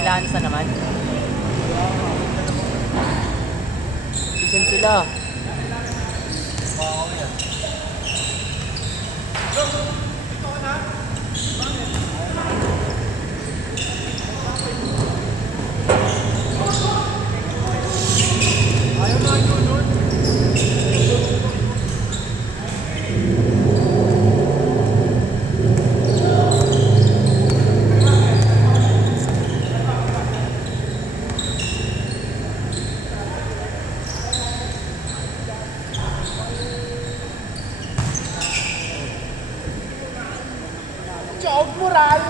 Kailangan sa naman. Bisan sila. Wow, yan. Ayaw na yun, Lord. Job moral.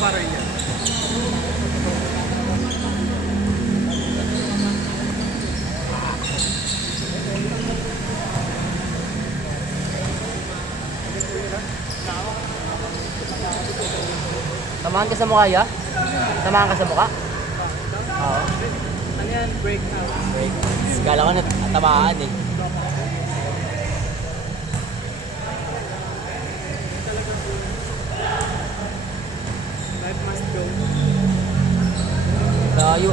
Para niya. Tamahan ka sa mukha, ya? Tamahan ka sa mukha? Oo. Ano yan? Break out. Break. Kala ko natamaan eh. Life must go. Layo.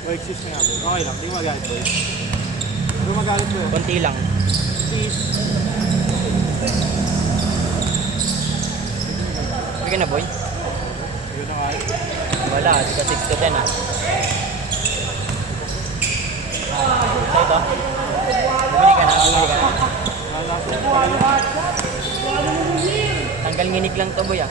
O, excuse me nga, boy. Okay lang, hindi ko magalit, boy. Hindi ko magalit, boy. Konti lang. Please. Sige na, boy. Yun na nga eh. Wala, di ka 6 to 10 ah. Sa ito. Bumili ka na, bumili ka na. Tanggal nginig lang to, boy ah.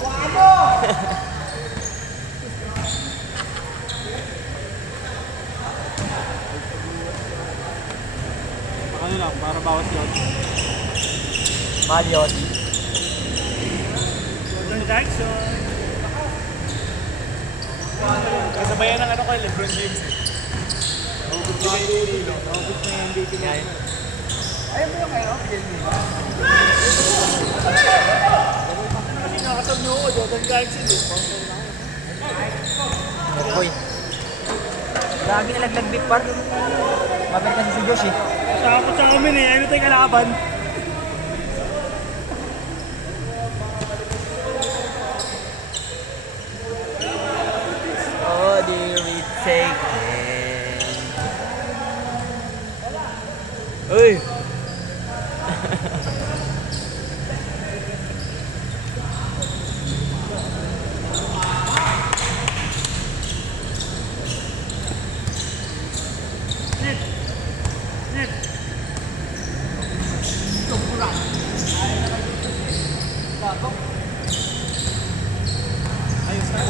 Ano lang, para bawas yun. Mahal yun. Jordan Jackson. Kasabayan ng ano ko, LeBron James eh. Naubos na yung MVP niya. Ayun ba yung kayo? Kasi nakasab nyo ako, Jordan Jackson eh. Boy. Lagi na naglagbit par. Mabait kasi si Josh eh. Takot sa amin eh, ano tayo kalaban? Oh, dear, we take it. Uy! Ayos na.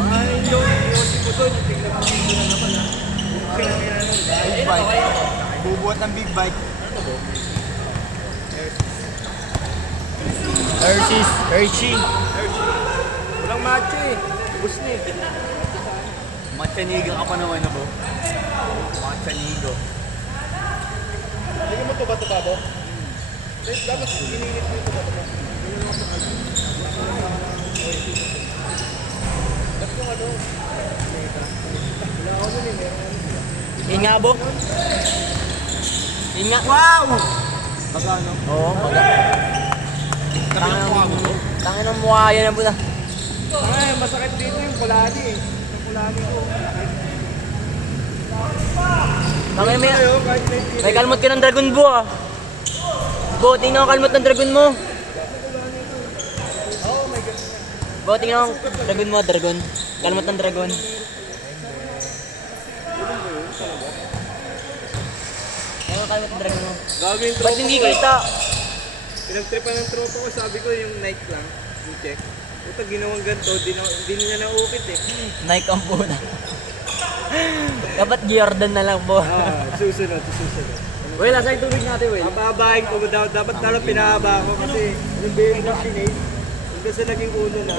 Mahalin doon, iwasin mo doon, yung tingnan mo na naman ha. Big bike. Bubuhat ng big bike. Hershey's, Hershey. Walang matcha eh. Ubus na eh. Machaniga ka pa naman na, bro. Machanigo. Hindi mo tuba-tuba bo? Dapat gininit mo yung tuba-tuba. Ba't yung ano? Wala ako nun eh, meron ano. Yun nga, bo. Yun nga. Wow! Magano? Oo, baga. Tangin ng mukha yan ang puta. Ay, masakit dito yung kulani eh. Yung kulani ko. Tangin may... Ayaw, kahit may tira. May kalmot ka ng dragon bo ah. Bo, tingnan ko kalmot ng dragon mo. Bo, tingnan ko dragon mo, dragon. Kalmot ng dragon. Tingnan ko kalmot ng dragon mo. Gagawin yung Ba't tropa hindi ko eh. kita? Pinagtripan ng tropa ko, sabi ko yung night lang. Yung check. Ito, ginawang ganito, di niya naukit eh. Nike ang puta. Dapat Jordan na lang bo. Susunod. Well, asa yung tubig natin, Will? Papabahin ko, dapat talo pinahaba ko kasi yung beer na sinate, yung kasi naging uno na.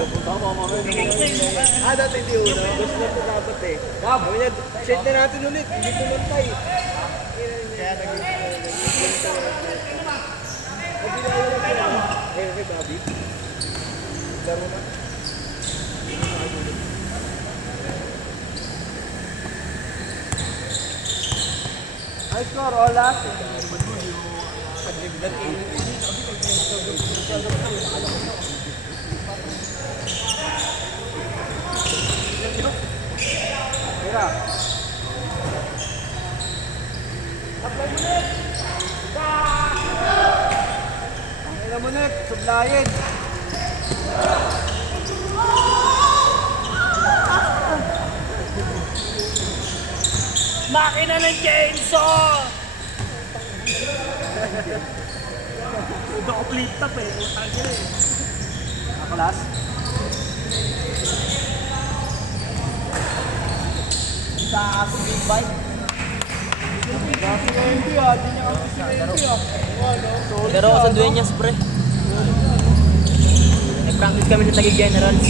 Dati hindi uno. Gusto na ito dapat eh. Sabi niya, set na natin ulit, hindi tumantay. Kaya naging ganito. Pagkilala na siya. Ayun kay Bobby. Laro na. High score, Ola. Mira. Apply mo net. Ang mo net, sublayin. Makina ng chainsaw! Udo ko plate top eh. Utang sila eh. Nakalas? Sa akong big bike. Kasi nga hindi ah. Hindi niya kami si Wendy ah. Ano? Pero ako sa Dueñas, pre. Nag-practice kami ng Tagi-Generals.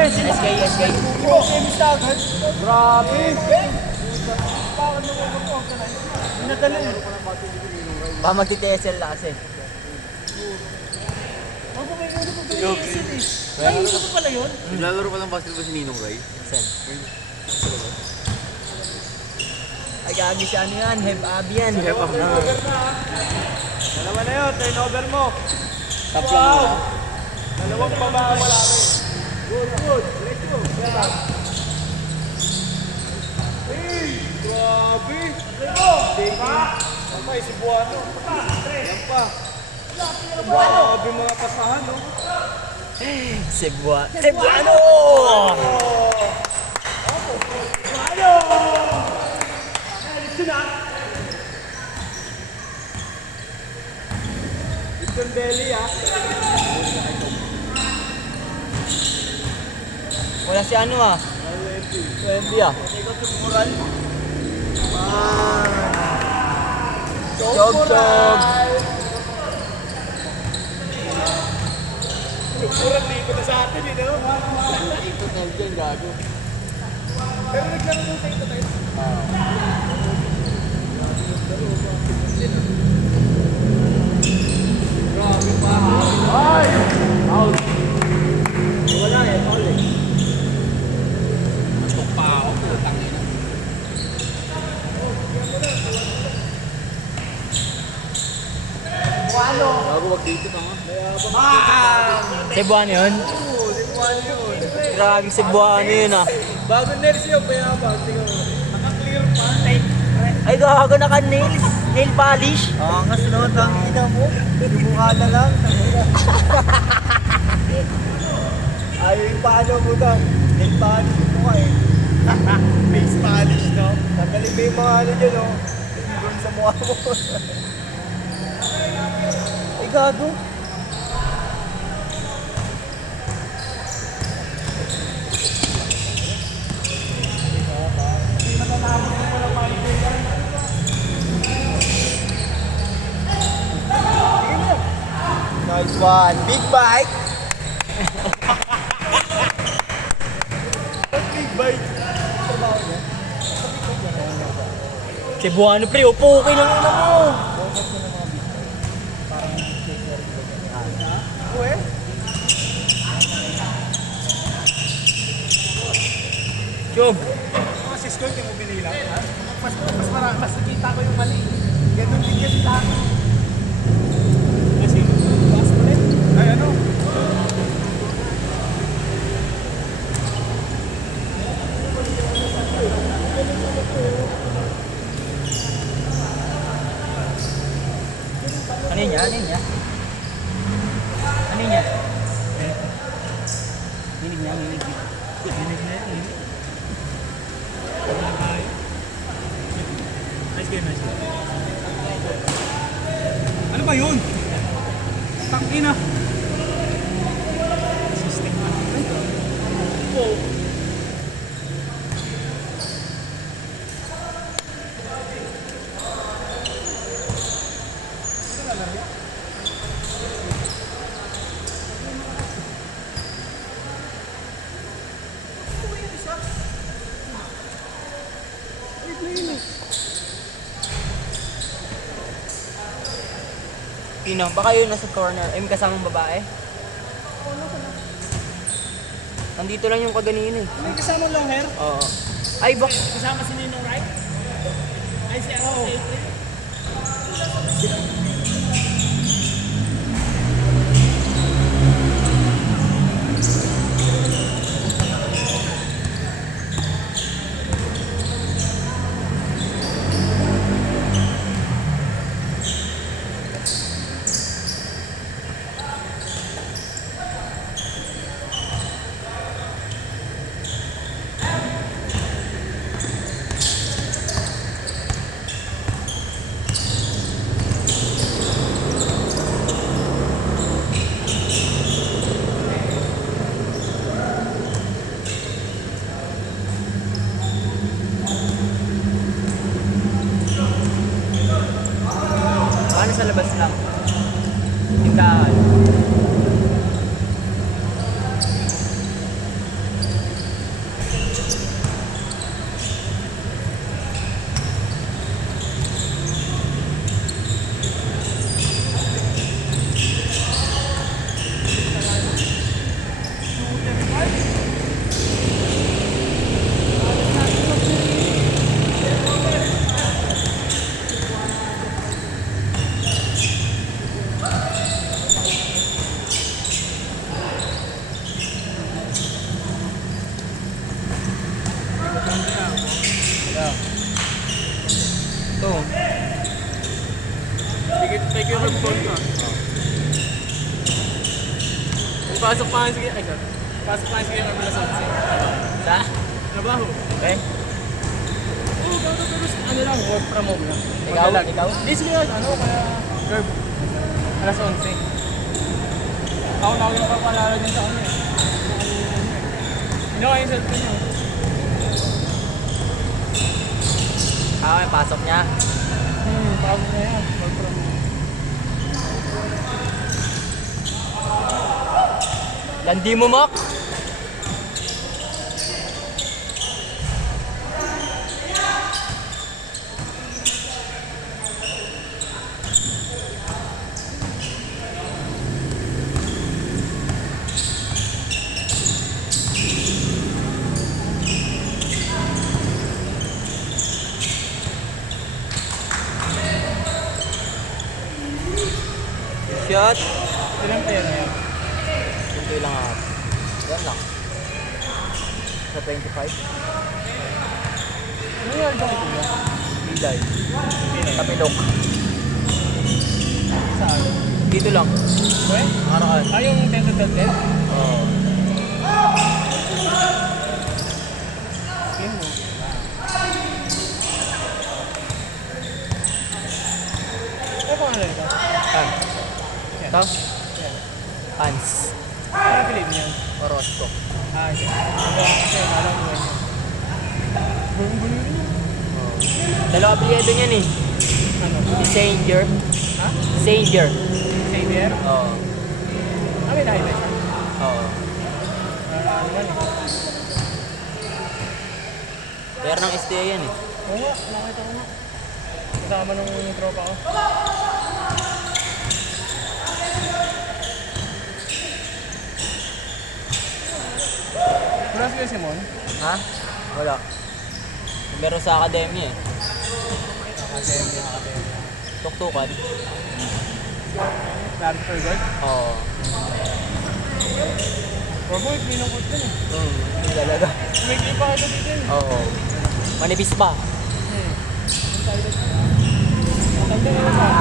SK. Grabe! Baka magti-TSL na kasi. Naglalaro pa ng basketball si Ninong Ray. Sen. Ay, gagi siya ano yan. Heb Abi yan. Dalawa na yun, turnover mo. Top lang nila. wala rin. Good, good. Let's go. Hey! Grabe! Mamay, si Buano. Yan pa. Grabe mga pasahan, no? Cebuano! Victor Belly, ah. Wala si ano ah. Wendy ah. Chog chog. Kurang dito na sa atin, eh, no? Ikot na dyan, gago. Pero naglaro mo tayo tayo. Grabe pa. Ay! Out. Wala eh, all eh. Masok pa ako, putang ina. Gago, wag dito ka nga. Cebuano yun? Grabe Cebuano yun ah. Bago nerds yung bayabang. Tingnan mo. Naka-clear pa. Ay gago naka-nails. Nail polish. Angas no, tangina mo. Mukha na lang. Ayaw yung paano mo doon. Nail polish yung mukha eh. Face polish, no? Tanggalin mo yung mga ano dyan, no? Doon sa mukha mo. Ay, gago. Nice one. Big bite. Big bite. Cebuano pre, upo okay lang na mo. Uwe. Chog. Mga sis ko, hindi mo binila. Mas nakita ko yung mali. Ganun din kasi sa akin. Kasi, last ulit. Ay, ano? Ano niya? Ano niya? Ano niya? Hinig niya, hinig niya. Hinig na yan, hinig. Nice game, nice game. Ano ba yun? Tangina. System na. Oh. Pino, baka yun nasa corner. Ay, may kasamang babae. Nandito lang yung kaganina eh. May kasama long hair? Oo. Ay, bak. Kasama si Ninong Right? Ay, si ano? Paano sa labas lang? Tindahan. Pasok pa nga sige. Ay, sorry. Pasok pa nga sige ng alas 11. Sa? Trabaho. Okay. Oo, pero ano lang, work from home lang. Ikaw? Maglalag. Ikaw? Di sige, ano, kaya curve. Alas 11. Ako na ako yung papalala dyan sa kanya. Hindi ako yung cellphone niya. May pasok niya. Pasok na yan. Work from home. Landi mo, Mak! Shot! Ilang player na yan? Kunti lang ako. Yan lang. Sa 25. Ano yung aldo ito mo? Bilay. Hindi Kapilok. Saan? Dito lang. Okay? Nakaraan. Yung 10 to 10? Oo. Game mo. Ano pangalan ito? Ito? Hans. Ano pilit niya? Orozco. Okay. Kasi alam mo yun. Bulong-bulong rin yun. Dalawa apelyido niyan eh. Ano? Si Sanger. Ha? Sanger. Xavier? Oo. May na-highlight siya. Oo. Ano man eh. Pero ng STA yan eh. Oo nga, nakita ko nga. Kasama nung tropa ko. Wala si Simon? Ha? Wala. Meron sa academy eh. Academy. Tuktukan. Larry Fergard? Oo. Boy, pinungkot din eh. Hindi talaga. May pa ito dito eh. Oo. Manipis pa. Matanda na naman.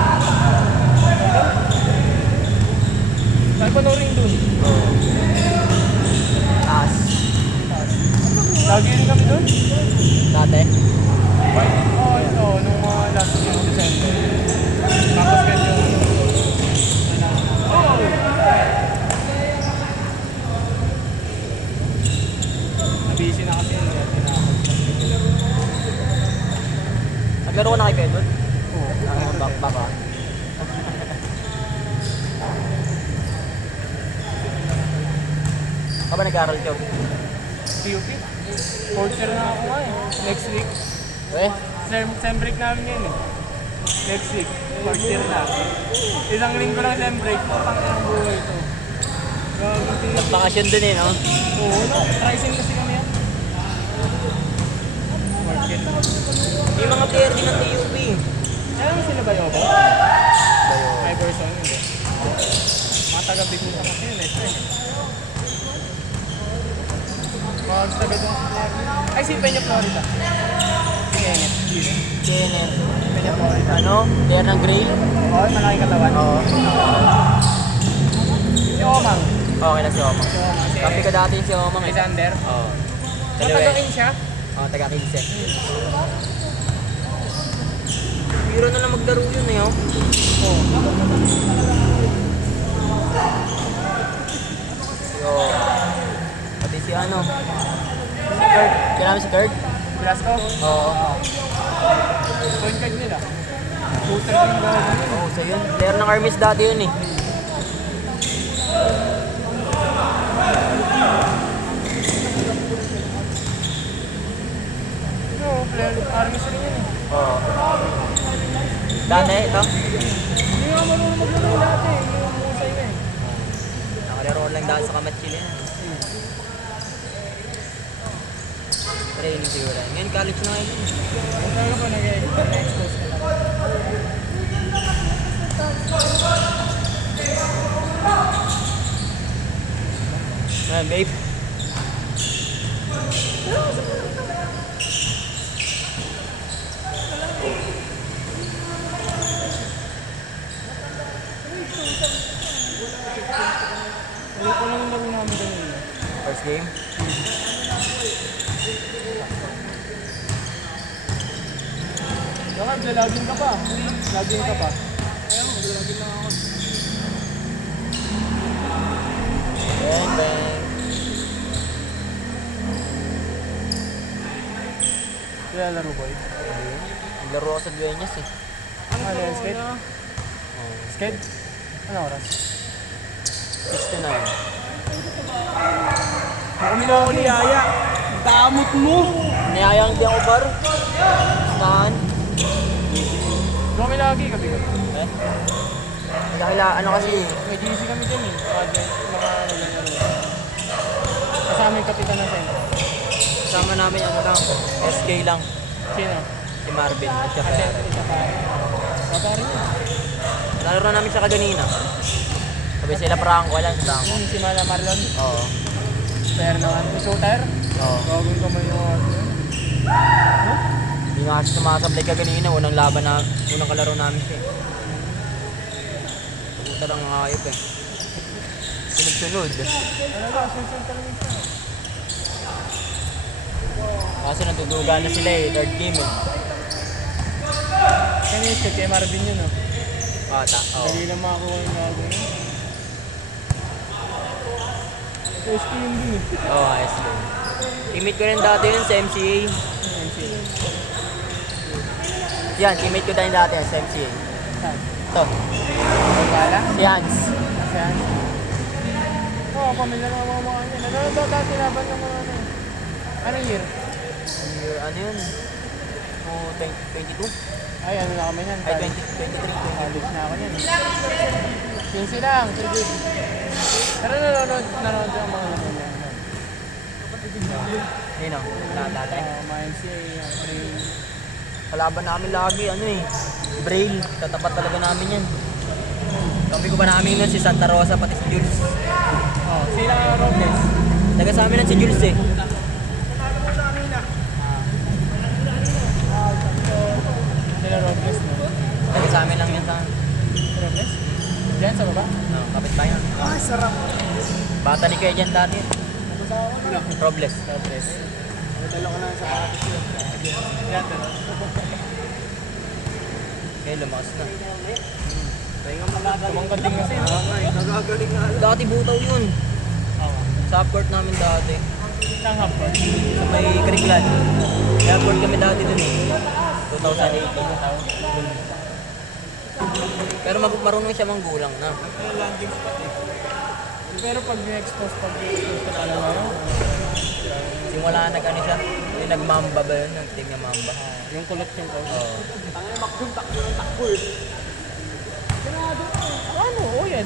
Saan pa rin dun? Oo. Taas. Lagi rin kami dun? Dati. Oo, ito. Nung mga last year of December. Tapos ganyan yung busy na kasi yun. Naglaro ko na kay Pedro? Oo. Baka. Ka ba nag-aaral job? PUP. Fourth year na ako nga eh. Next week. Eh? Sem break namin ngayon eh. Next week. Fourth year na. Isang linggo lang sem break. Patang ang buhay ito. Nagbakasyon dun eh, no? Oo, no. Rising kasi kami yan. Fourth year na. Yung mga player din ng TUP. Kaya mo sila ba Yobo? Bayo. Iverson, hindi. Mga taga-big mo kasi yun eh. Mga taga doon sa player. Ay, si Peña Florida. Kenneth. Kenneth. Peña Florida. Ano? Player ng Gray? Oo, malaking katawan. Oo. Si Omang. Okay na si Omang. Si Omang. Si Kapi ko dati yung si Omang eh. Alexander. Oo. Matagain siya. Oo, taga 15. Biro na lang maglaro yun eh, oh. Oo. Yo. Pati si ano? Si Kurt. Kailangan si Kurt? Velasco. Oo. Point guard nila. Shooter din daw. Oo, so yun. Player ng Armies dati yun eh. Oo, player. Armies rin yan eh. Oo. Dati, ito? Hindi nga marunong maglaro lahat eh. Yung musay na eh. Nakalaro lang dahil sa Kamatsili na. Training siguro. Ngayon college na ngayon. Kung talaga pa nag-expose ka lang. Ayan, babe. Ano pa lang yung laro namin kanina. First game. Baka, laging ka pa. Laging ka pa. Ayun, laging lang ako. Bang, bang. Kaya laro boy. Laro ako sa Dueñas eh. Ano yan, skate? Oh, Skate? Ano oras? 69. Kami na ako ni Yaya. Damot mo! Niyayang di ako bar. Saan? Kami lagi kami. Eh? Dahil ano kasi, May GC kami dyan eh. Mga laro. Kasama yung kapitan ng center. kasama namin ano lang, SK lang. Sino? Si Marvin at siya Kasi kaya. isa pa. Baba rin yun. Nalaro namin siya kaganina. Sabi sila Franco, alam si Franco. Si Mala Marlon. Oo. Pero naman. Shooter. Oo. Gagawin ko man yung Hindi nga kasi sumasablay kaganina, unang laban na, unang kalaro namin siya. Puta lang mga ayop eh. Sunod-sunod. Ano ba? Sunod talaga siya. Kasi natutuga na sila eh, third game eh. Kaya yung shoot kay Marvin yun oh. Bata, oo. Dali lang makakuha yung gagawin. Ito is team din eh. Oo, ayos din. Teammate ko rin dati yun sa MCA. Yan, teammate ko din dati yun sa MCA. Saan? Ito, Bala? si Hans. Saan? Oo, pamilya ng mga mukha niya. Nanonood daw dati laban ng mga ano eh. Anong year? Year, ano yun? 2022? Ay, ano na kami yan? Ay, 2023. College na ako yan eh. 15 lang, 3 good. Pero nanonood yung mga laro niya. Yun o, dati. Mga NCA, Kalaban namin lagi, ano eh. Braille, tatapat talaga namin yan. Kampi ko pa namin nun si Santa Rosa, pati si Jules. Oh, sila Robles. Taga sa amin nun si Jules eh. Sila Robles, no? Taga sa amin lang yan sa Robles? Diyan sa baba? no, kapitbayan. Ay, sarap. Bata ni Kuya dyan dati. Robles. Robles. Nadala ko lang sa kapatis yun. Yan, dalawa. Kaya lumakas na. Tumangkad din kasi, no? Nagagaling nga. Dati butaw yun. Oo. Sa upcourt namin dati. Tanghap ko. Sa may Kriklan. Kaya upcourt kami dati dun eh. 2018. Pero marunong siya manggulang na. Landing spot eh. Pero pag ni-expose ka talaga yun. Simula nag-ano siya. Yung nagmamba ba yun? Yung team niya mamba. Yung kulot yung coach. Oo. Tangin na makdun, takbo ng takbo eh. Ano? Oh, yan.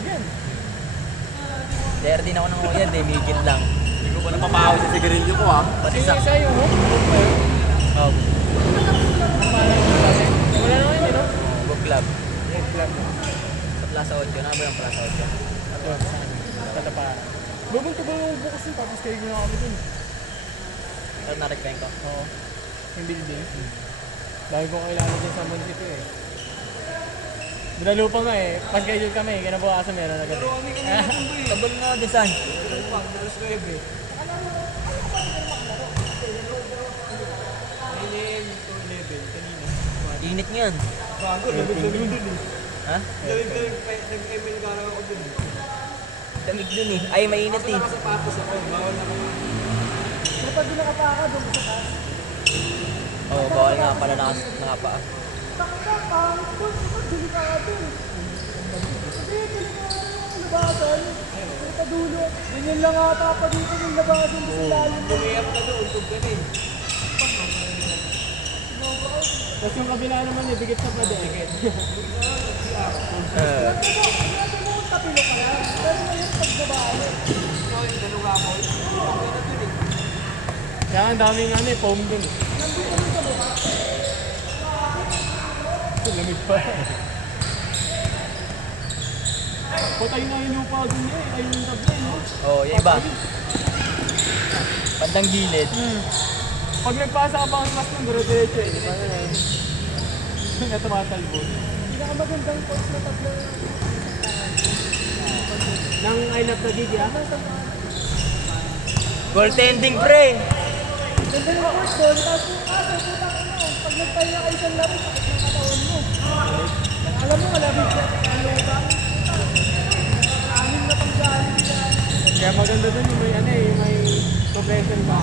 Dare din ako ng uyad eh. Midget lang. Hindi ko pa napapahaw sa sigarilyo ko ah. Pati Yung sa... isa yung hook. Hook ba yun? Oh, Wala naman yun, no? book club. Hook club. Sa Plaza 8. Ano ba yung Plaza 8? Ito, saan? Tataparan. Bubunto ba yung bukas yun? Tapos kayo na kami dun. Pero na-request ko. Oo. Yung building. Dahil ko kailangan dyan sa munisipyo eh. Dinalo pa nga eh. Pag-schedule kami, kinabukasan meron agad eh. Tabal nga din saan? Init niyan. Bago, lamig-lamig dun eh. Ha? Nag-email ka lang ako dun eh. Damig dun eh. Ay, mainit eh. Nakasapatos ako, bawal na ako. Pero pag di nakapaka doon sa taas. Oo, oh, bawal nga pala nakapaa. Takta, pangit po. Delikado. Kasi labasan. Pero padulo. Ganyan lang ata pa dito yung labasan sa lalim. Bumiyap ka doon, tug ka na eh. Tapos yung kabila naman eh, bigit sa padekit. Tapilo ka lang. Pero ngayon pagbabalo. Kaya ang daming ano eh, foam dun eh. Lamig pa. Patay na yung lupa dun niya eh. Ayun yung tabla eh, no? Oo, oh, yung iba. Bandang gilid. Pag nagpasa ka pang class ng dire-diretso eh. Diba na eh. Na tumatalbo. Pinakamagandang coach na tabla. Nang I love the gig, ah. Goaltending, pre. Ganda ng court doon, tapos yung kaso, putang ina, pag nagpahinga ka isang laro, sakit ng katawan mo. Alam mo, malabig siya. Ano ba? Anim na panggaling siya. Kaya maganda doon yung may ano eh, yung may progression ba?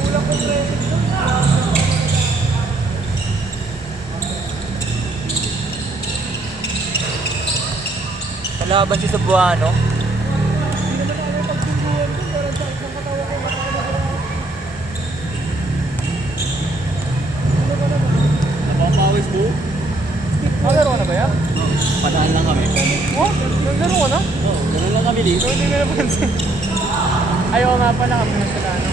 Kulang progression doon. Kalaban si Cebuano. Hindi naman ako pagsunduan doon, parang sakit ng katawan ko, matakot ako. Ano ba naman? Napapawis mo? Nalaro ka na ba yan? Padaan lang kami. Oh, naglaro ka na? Oo, ganun lang kami dito. Hindi nga napansin. Ayaw nga pala kami na sila ano.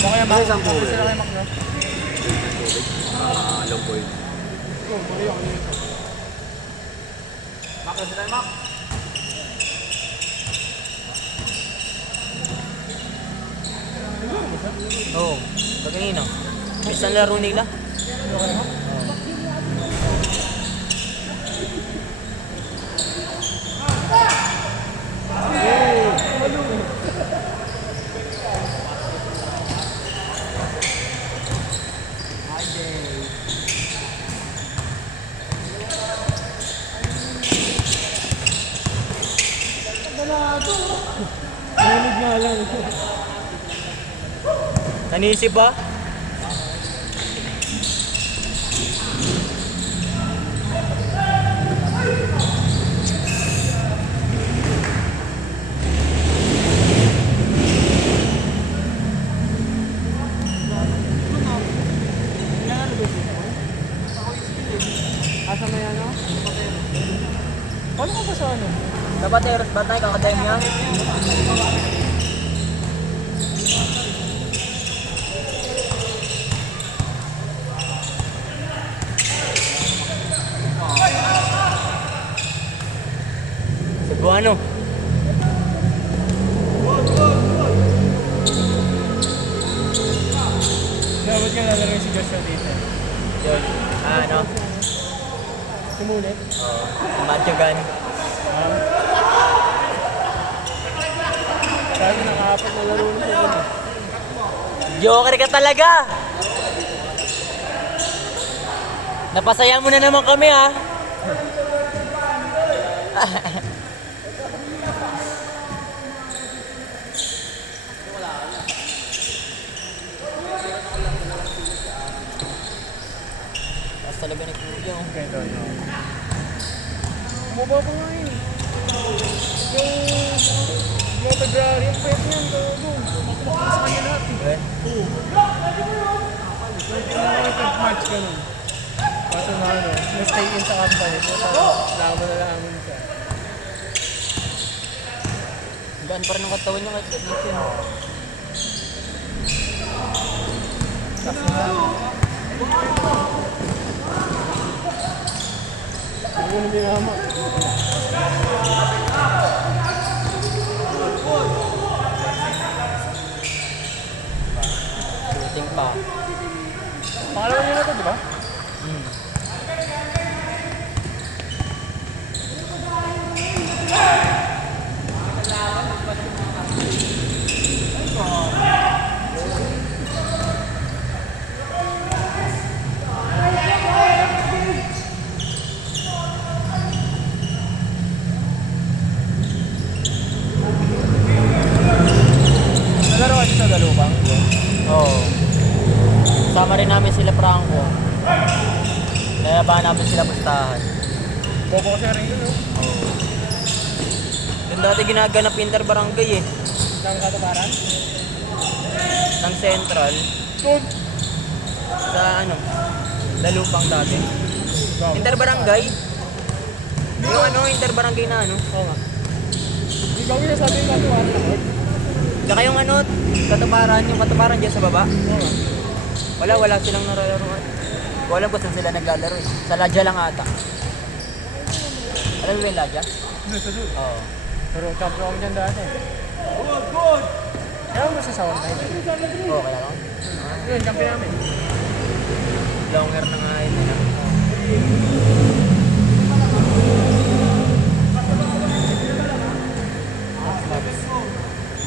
Baka yung Mac, Isang tapos buhay. sila kay Mac no? Alam ko yun. Go, bali ako dito. Mac, kasi tayo Mac. Oo. Kaganina. Isang laro nila. Narinig nga lang. Nanisip ba? Asa na yan oh? Paano ka ba sa ano? Dapat eros ba tayo kakademya? Cebuano. Dapat ka nalaro si Joshua dito. Yun. Ano? Sumulit. Oo. Macho gun. Sabi nakaapat na laro na siya dun. Joker ka talaga! Napasaya mo na naman kami ha. Tapos talaga ni Kuya. Oh. Okay, doon. Bumaba pa nga yun. Yung February, ang pwede yan. Makumakita sa kanya lahat eh. Eh? Yung March ganun. Kaso na ano, na-stay in sa company. Laman siya. Gaan pa rin ang katawan niya kahit ganito yun. Ano yung binama? Shooting pa. Pangalawa niyo na ito, di ba? Hmm. Nalaro ka sa Dalubang? Oo. Kasama rin namin sila Franco. Nayabahan namin sila pustahan. Bobo ko siya rin yun, no? Oo. Yung dati ginaganap Inter Barangay eh. Nang katuparan? Ng Central. Good! Sa ano? Dalupang dati. Go. Inter Barangay. Yung ano, Inter Barangay na ano. Oo nga. Ikaw yung nasabi yung katuparan na court? Tsaka yung ano, yung katuparan dyan sa baba. Oo nga. Wala silang naralaroan. Ko alam kung saan sila naglalaro eh. Sa Ladya lang ata. Alam mo ba yung Ladya? Hindi, sa doon. Oo. Pero champion kami dyan dati. Good! Kaya mo sa sound night. Oo, kaya lang. Yun, champion namin. Longer na nga yun.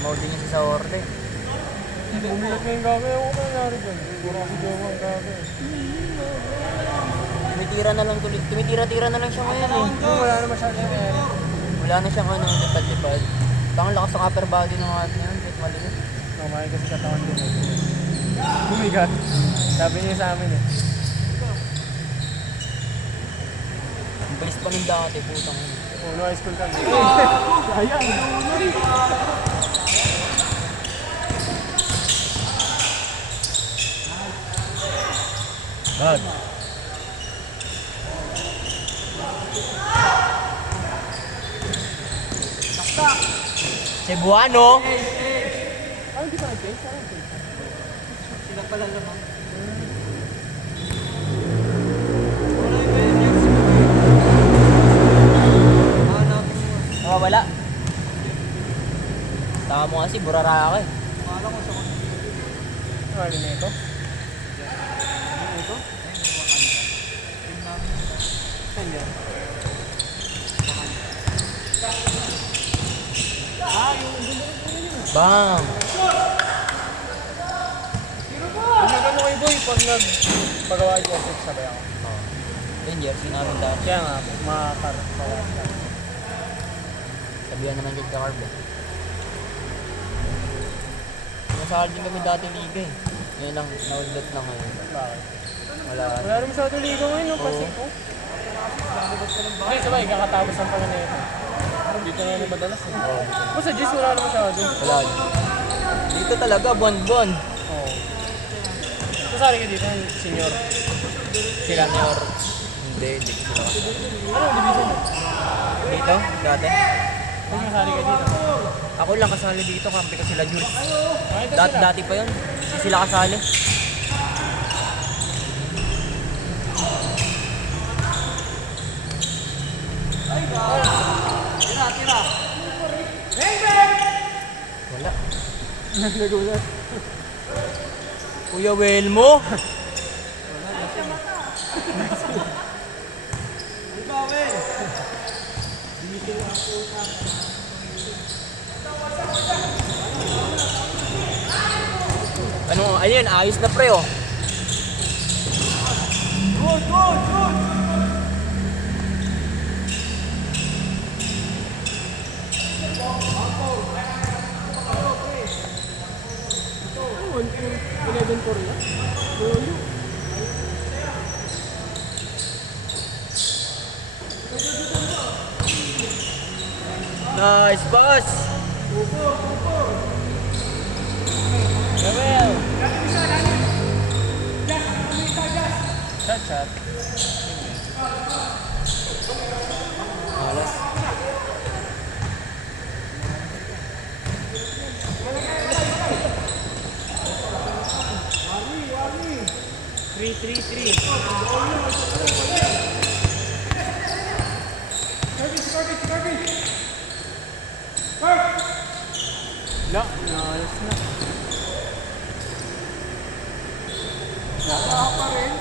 Tumaw din niya sa orte. Bumilat na yung gabi. Ako kung nangyari dyan. Puro ako gawa ang gabi. Tumitira-tira na lang siya ngayon eh. Wala na masyadong nangyari. Wala na siyang ano, lipad-lipad. Tangang lakas ng upper body ng atin na yun, kahit maliit. Kumain kasi katawan din eh. Bumigat. Sabi niya sa amin eh. Ang bilis pa ng dati, putang yun. Puno high school kami. Ayan! Bag. Cebuano. Ay, hindi pa nag-change? Parang nag-change. Sila pala naman. Wala. Tama mo kasi, burara ka eh. Ano na ito? Ito? Saan yan? Bang! Ano kayo boy pag nagpagawa yung jersey sabay ako? Yun, jersey namin dati. Kaya nga, makakarapawas ka. Sabihan naman dyan ka Carb eh. Nasakal din kami dati liga eh. Ngayon lang, na-outlet lang ngayon. Bakit? Wala. Wala rin masyado ligo ngayon, no? Pasik ko. Hindi, sabay, kakatapos ang panganito. Dito na naman madalas eh. Oo. Basta G's wala na masyado. Wala. Dito talaga, buwan-buwan. Oo. Kasali ka dito, senior. Sila mayor. Hindi ko sila kasama. Anong division mo? Dito, dati. Kung kasali ka dito. Ako lang kasali dito, kampi ko sila Jules. Ito Dati, sila. dati pa yun. Hindi sila kasali. Wala. Nagulat. Kuya Welmo. Ano, ayun, ayos na pre oh. Nice pass. Gabriel! Chat. Alas. Three. No, naayos na. Nasa pa rin.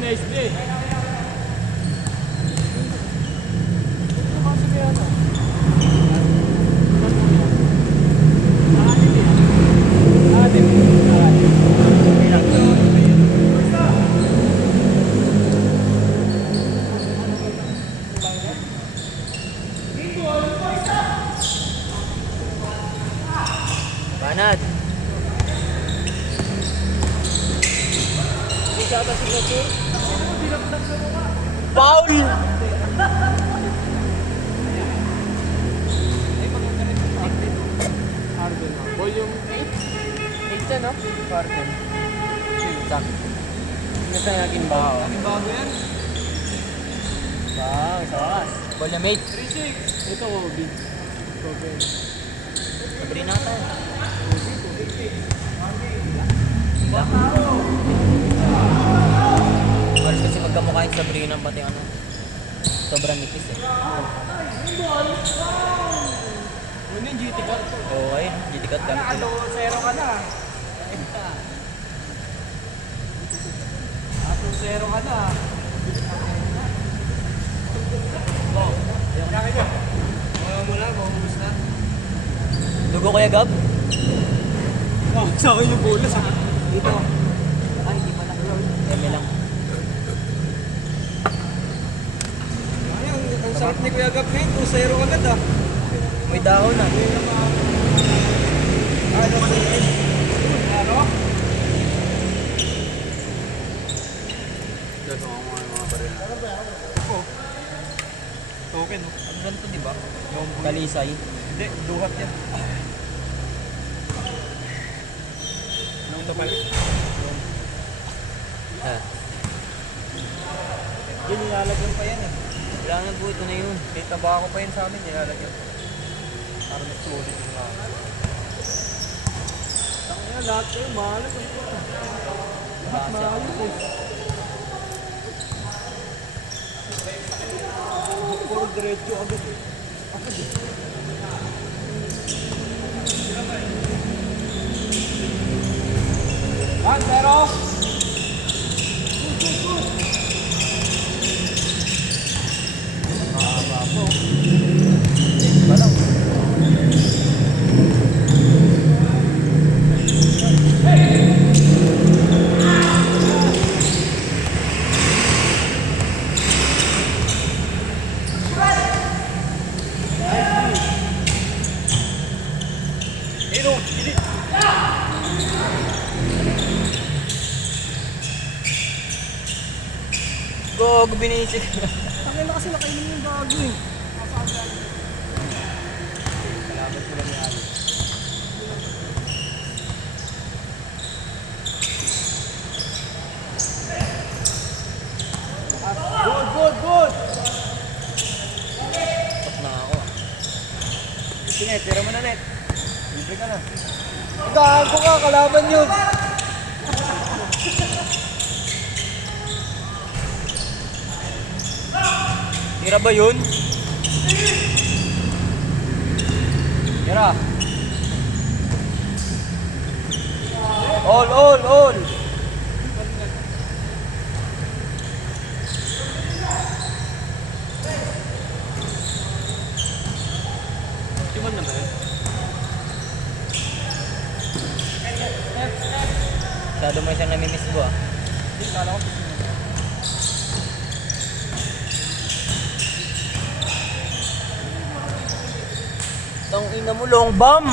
Nice day. Banat. Foul! Arden. Volume 8? 8 yan, no? Arden. Sak. Nasa yakin ba? Bago yan. Bang, sa wakas. Ball na mate. Ito, big. Problem. Sabrina tayo. Halos kasi magkamukha yung Sabrina pati ano. Sobrang nipis eh. Ano yung GT ka? Oo, ayun. GT cut gamit nila. 2-0 ka na. 2-0 2-0 ka na. Dugo Kuya Gab? Sa akin yung bola sa Dito. Ay, hindi pala. Eme lang. Ang sarap ni Kuya Gab ngayon, 2-0 agad ah. May dahon na. Ano? Dito ako mga baril. Token oh. Ano ganito, di ba? Talisay. Hindi, duhat yan. Anong tapal? Ah. Yun, nilalagyan pa yan eh. Wala na po, ito na yun. May tabako pa yun sa amin, nilalagyan. Para mas sulit yung mga. Tangina, lahat kayo, mahalat ang ito. Lahat mahalat eh. Puro diretso agad eh. One, pero! Mahaba po. Parang. Ino, hindi. Go, binisik. Tangin na kasi nakainin yung bago eh. Salamat mo lang yung Ali. Good, good, good! Stop na ako. Sige, tira mo na net. Libre ka na. Gago ka, kalaban yun. Tira ba yun? Tira. All! Timan na ba yun? Masyado mo siyang namimiss ko ah. Hindi, kala ko pisin mo. Tang ina mo, long bomb!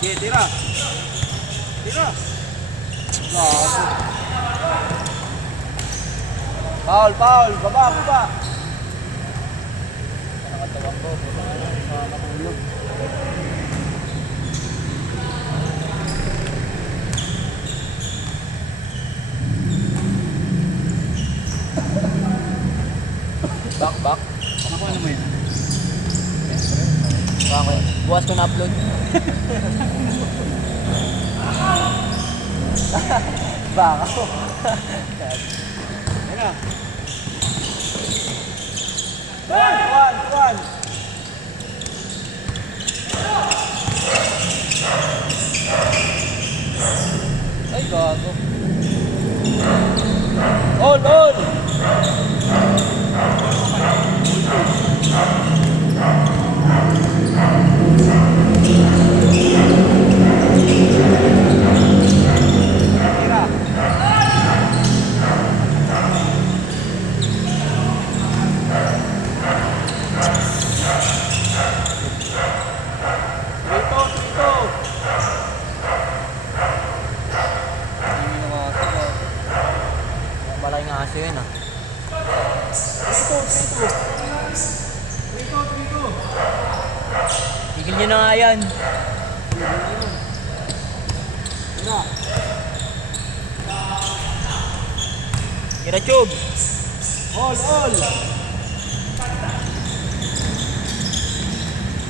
Sige, tira. Tira. Gago. Foul, foul. Baba. Nakatawag ko, matulog. Back. Ano mo yun? Bakit? Bukas ko na-upload. Baka ko. Yan na. One. Ay, gago. All! Tira. Trito. Hindi na mga ito. Malaking aso yun ah. Trito. Tigil nyo na nga yan. Tira. Tira tube. All.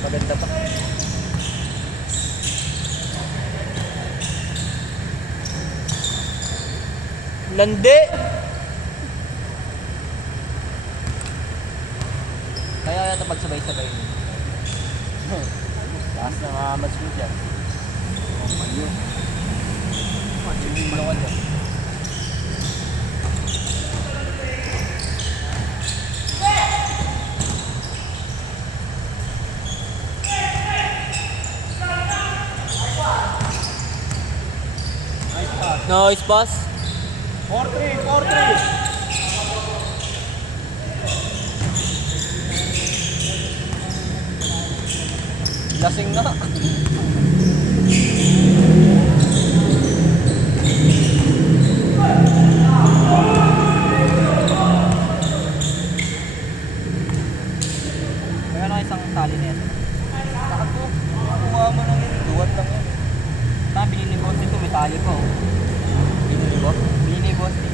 Maganda pa. Landi! Kaya yata pagsabay-sabay. Taas na mga match mo dyan. Oh, man yun. Lokal yan. Nice pass. 4-3, 4-3. Lasing na. Kaya na isang tali na yan. Takbo. Kuha mo lang yun. Duwat lang yun. Saan binili boss ito? May tali pa oh. Binili boss? Binili boss eh.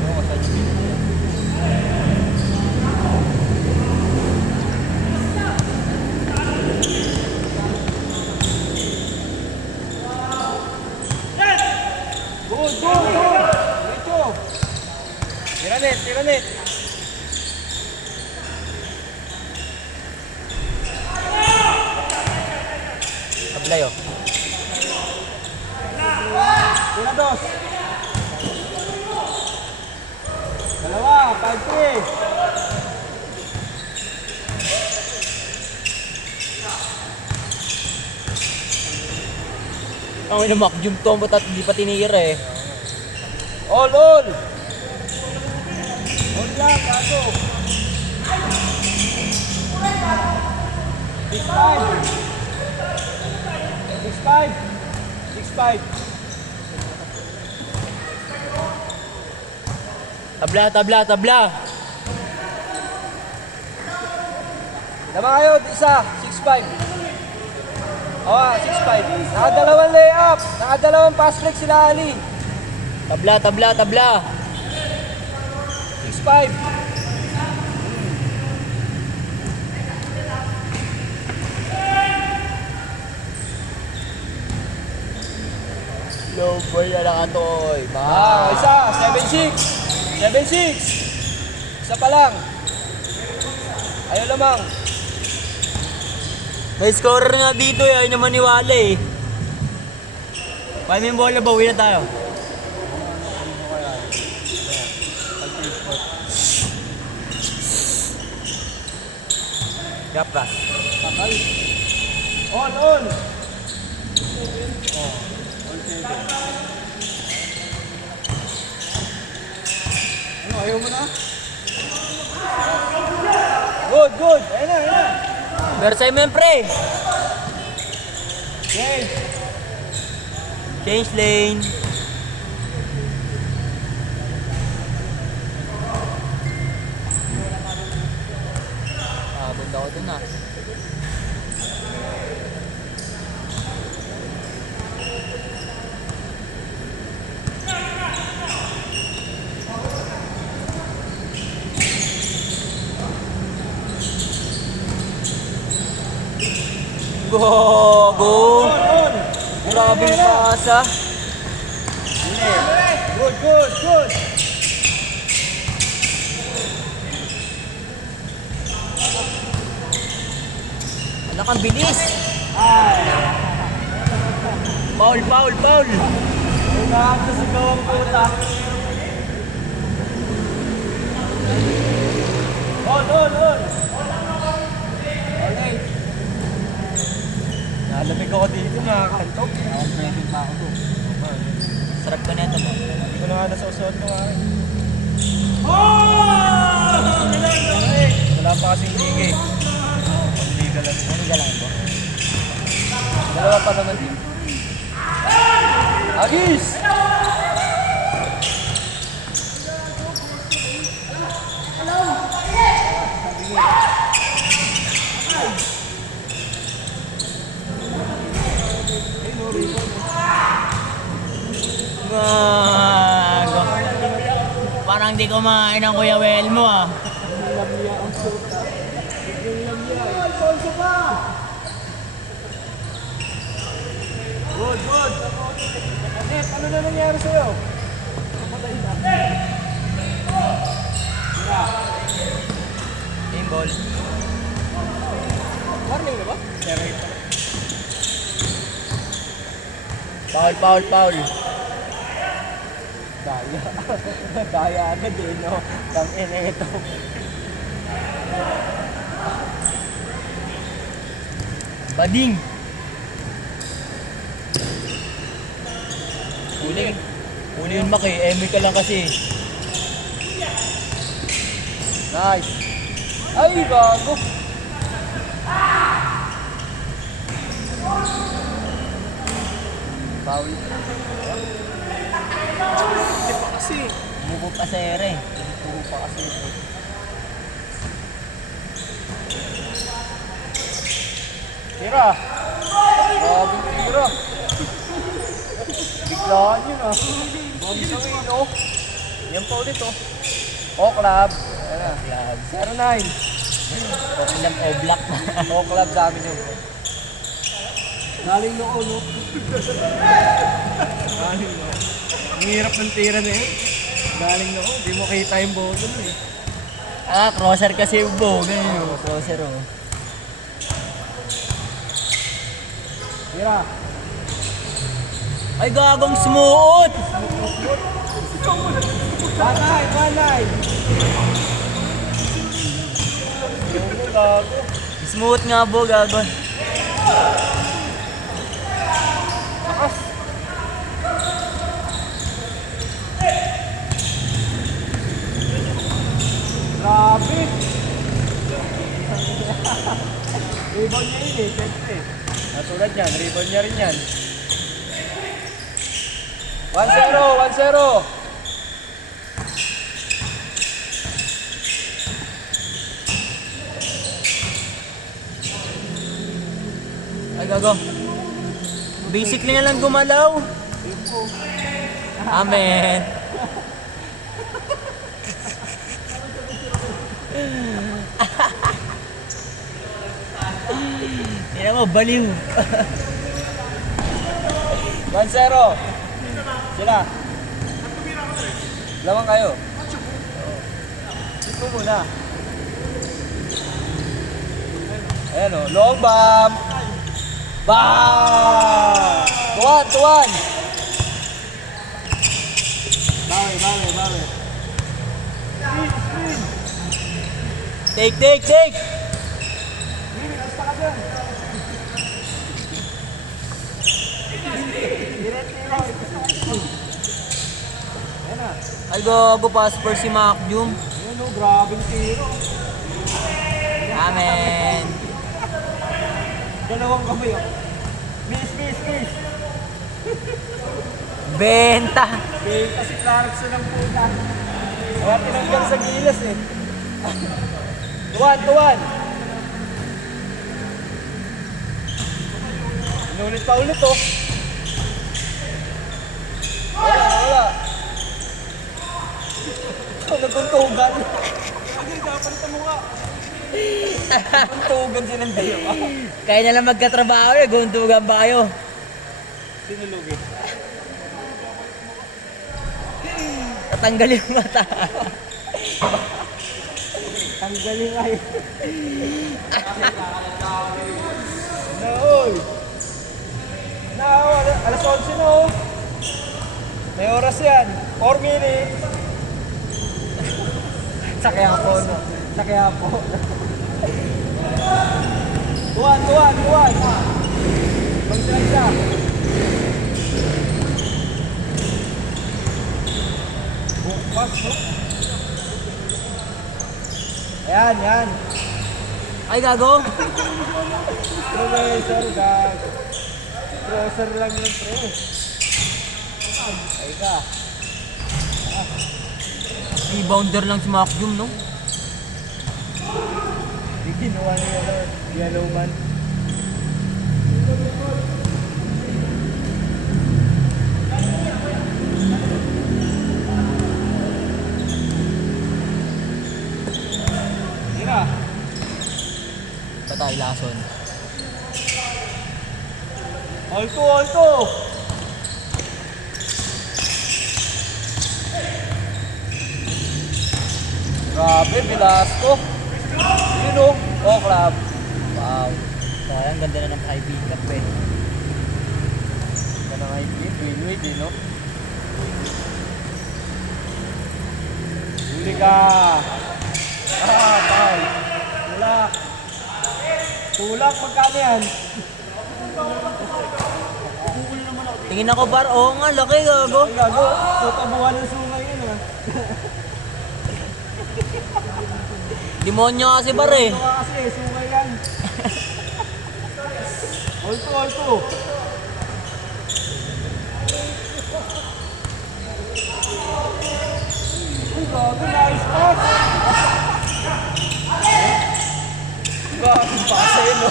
Oo, saan yung binili yan? Good, good, good. Diretso. Tira net, tira net. Kablayo. Tira dos. Dalawa, 5-3. Ang inamak jump to at hindi pa tinira eh. All, all. All lang, kaso. 6-5. 6-5. 6-5. Tabla, tabla, tabla. Tama kayo, isa. 6-5. Oo, 6-5. Nakadalawang layup. Nakadalawang pass break sila Ali. Tabla, tabla, tabla. 6-5. Low boy na lang ito. Isa. 7-6. 7-6. Isa pa lang. Ayaw lamang. May scorer nga dito eh. Ayaw naman maniwala eh. Pwede yung bola, bawi na tayo. Yapras. Takal. On. Ano, ayaw mo na? Good. Ayun na. Bersay mo yan, pre. Okay. Change lane. Bunda ko dun ah. Gogo! Grabing pasa. Good. Anak ang bilis. Foul. Unahan sa gawang puta. On. Okay. Nalamig ako dito, nakakantok. Present pa ako to. Sarap ka nito mo. Hindi ko na nga nasusuot ko nga rin. Wala pa kasing ligay. Liga lang. Ano lang ba? Dalawa pa naman din. Agis! Gago. Parang di kumain ng Kuya Wel mo ah. Good. Net, ano na nangyari sa'yo? Game ball. Warning na ba? Foul. Daya. Daya agad eh, no? Tang ina ito. Bading. Uli yun Maki, Emi ka lang kasi. Nice. Ay, bago. Foul. Hindi pa kasi. Mubo pa sa ere. Mubo pa kasi ito. Tira. Grabe tira. Biglaan yun ah. Bagi sa win oh. Yan pa ulit oh. Oh, club. Ayan na. Club. 09. O club o black na. Oh, club sa amin yun. Galing noo, no? Galing noo. Ang hirap ng tira na yun. Galing noo. Di mo kita yung button eh. Ah, crosser kasi yung bow. Ganyan yung crosser oh. Tira. Ay, gagong smooth! Panay! Ano gago? Smooth nga bo, gagon. Lakas. Grabe. Rebound niya yun eh, siyempre. Natulad yan, rebound niya rin yan. 1-0. Ay, gago. Basically na lang gumalaw. Amen. Tingnan mo, baliw. 1-0. Sila. Lamang kayo. Ito muna. Ayan o, long bomb. Bam! Tuwan! Bawi. Take! Ay, gago pa Spurs si Macjum. Ayan o, grabing tiro. Amen. Dalawang kamay o. Miss. Benta. Kasi Clarkson ang puta. Kaya tinanggal sa gilas eh. Tuwan. Inulit pa ulit oh. Wala. Nagkuntugan. Nagkuntugan silang dalawa. Kaya na lang magkatrabaho eh. Guntugan ba kayo? Sinulugi. Tatanggal yung mata. Tanggalin kayo. Naoy. Alas 11 na oh. May oras yan. 4 minutes. Sakya po, no? Sakya po. Tuwan. Magsalita. Bukas, no? Yan. Ay, gago. Professor, guys. Professor lang yun, pre. Ay ka. Rebounder lang si Macjum, no? Di kinuha ni Yellow Man. Tira. Patay, lason. Alto! Grabe, Velasco. Yun o. Oh, club. Wow. Sayang, ganda na ng high pickup eh. Ganda ng high flip. Pwede, no? Huli ka. Foul. Tulak. Tulak, magkano yan? Tingin ako par, oo nga, laki gago. Ay, gago. Tutabuhan ng sungay yun, ha? Demonyo kasi par eh. Ito ka kasi, sungay yan. All to. Uy, gago, nice pass. Gago pa kasi, no?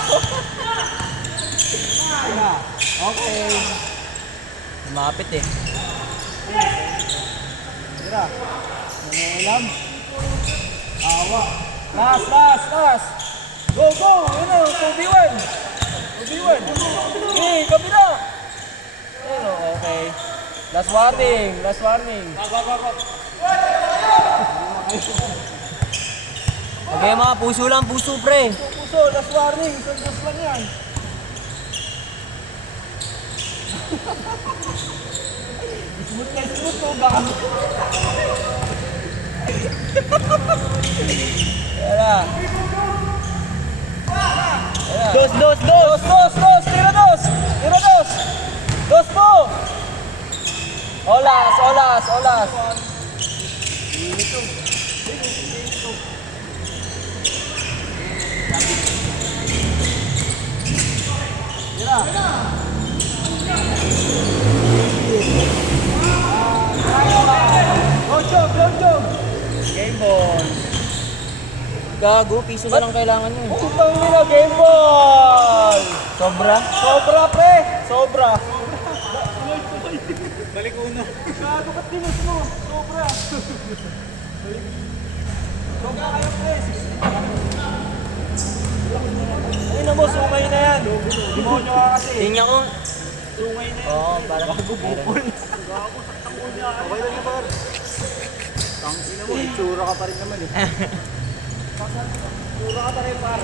Yeah. Okay. Lumapit eh. Tira. Nangulam. Awa. Last. Go. Ano, 2v1. 2v1. Okay, kabila. Ano, okay. Last warning. Okay mga puso lang, puso pre. Puso, last warning. Sundos lang yan. Smooth to, baka. Tara. Dos. Tira dos. Dos po. Olas. Tira. Long jog. Game ball. Gago, piso na lang kailangan nyo. Putang nila, game ball. Sobra. Sobra, pre. Sobra. Balik uno. Gago, ba't dinos mo? Sobra. Sobra kayo, pre. Ay na mo, sungay na yan. Demonyo ka kasi. Tingnan ko. Sungay na yan. Oo, parang bukol. Okay lang yung bar. Tangina mo, itsura ka pa rin naman eh. Itsura ka pa rin par.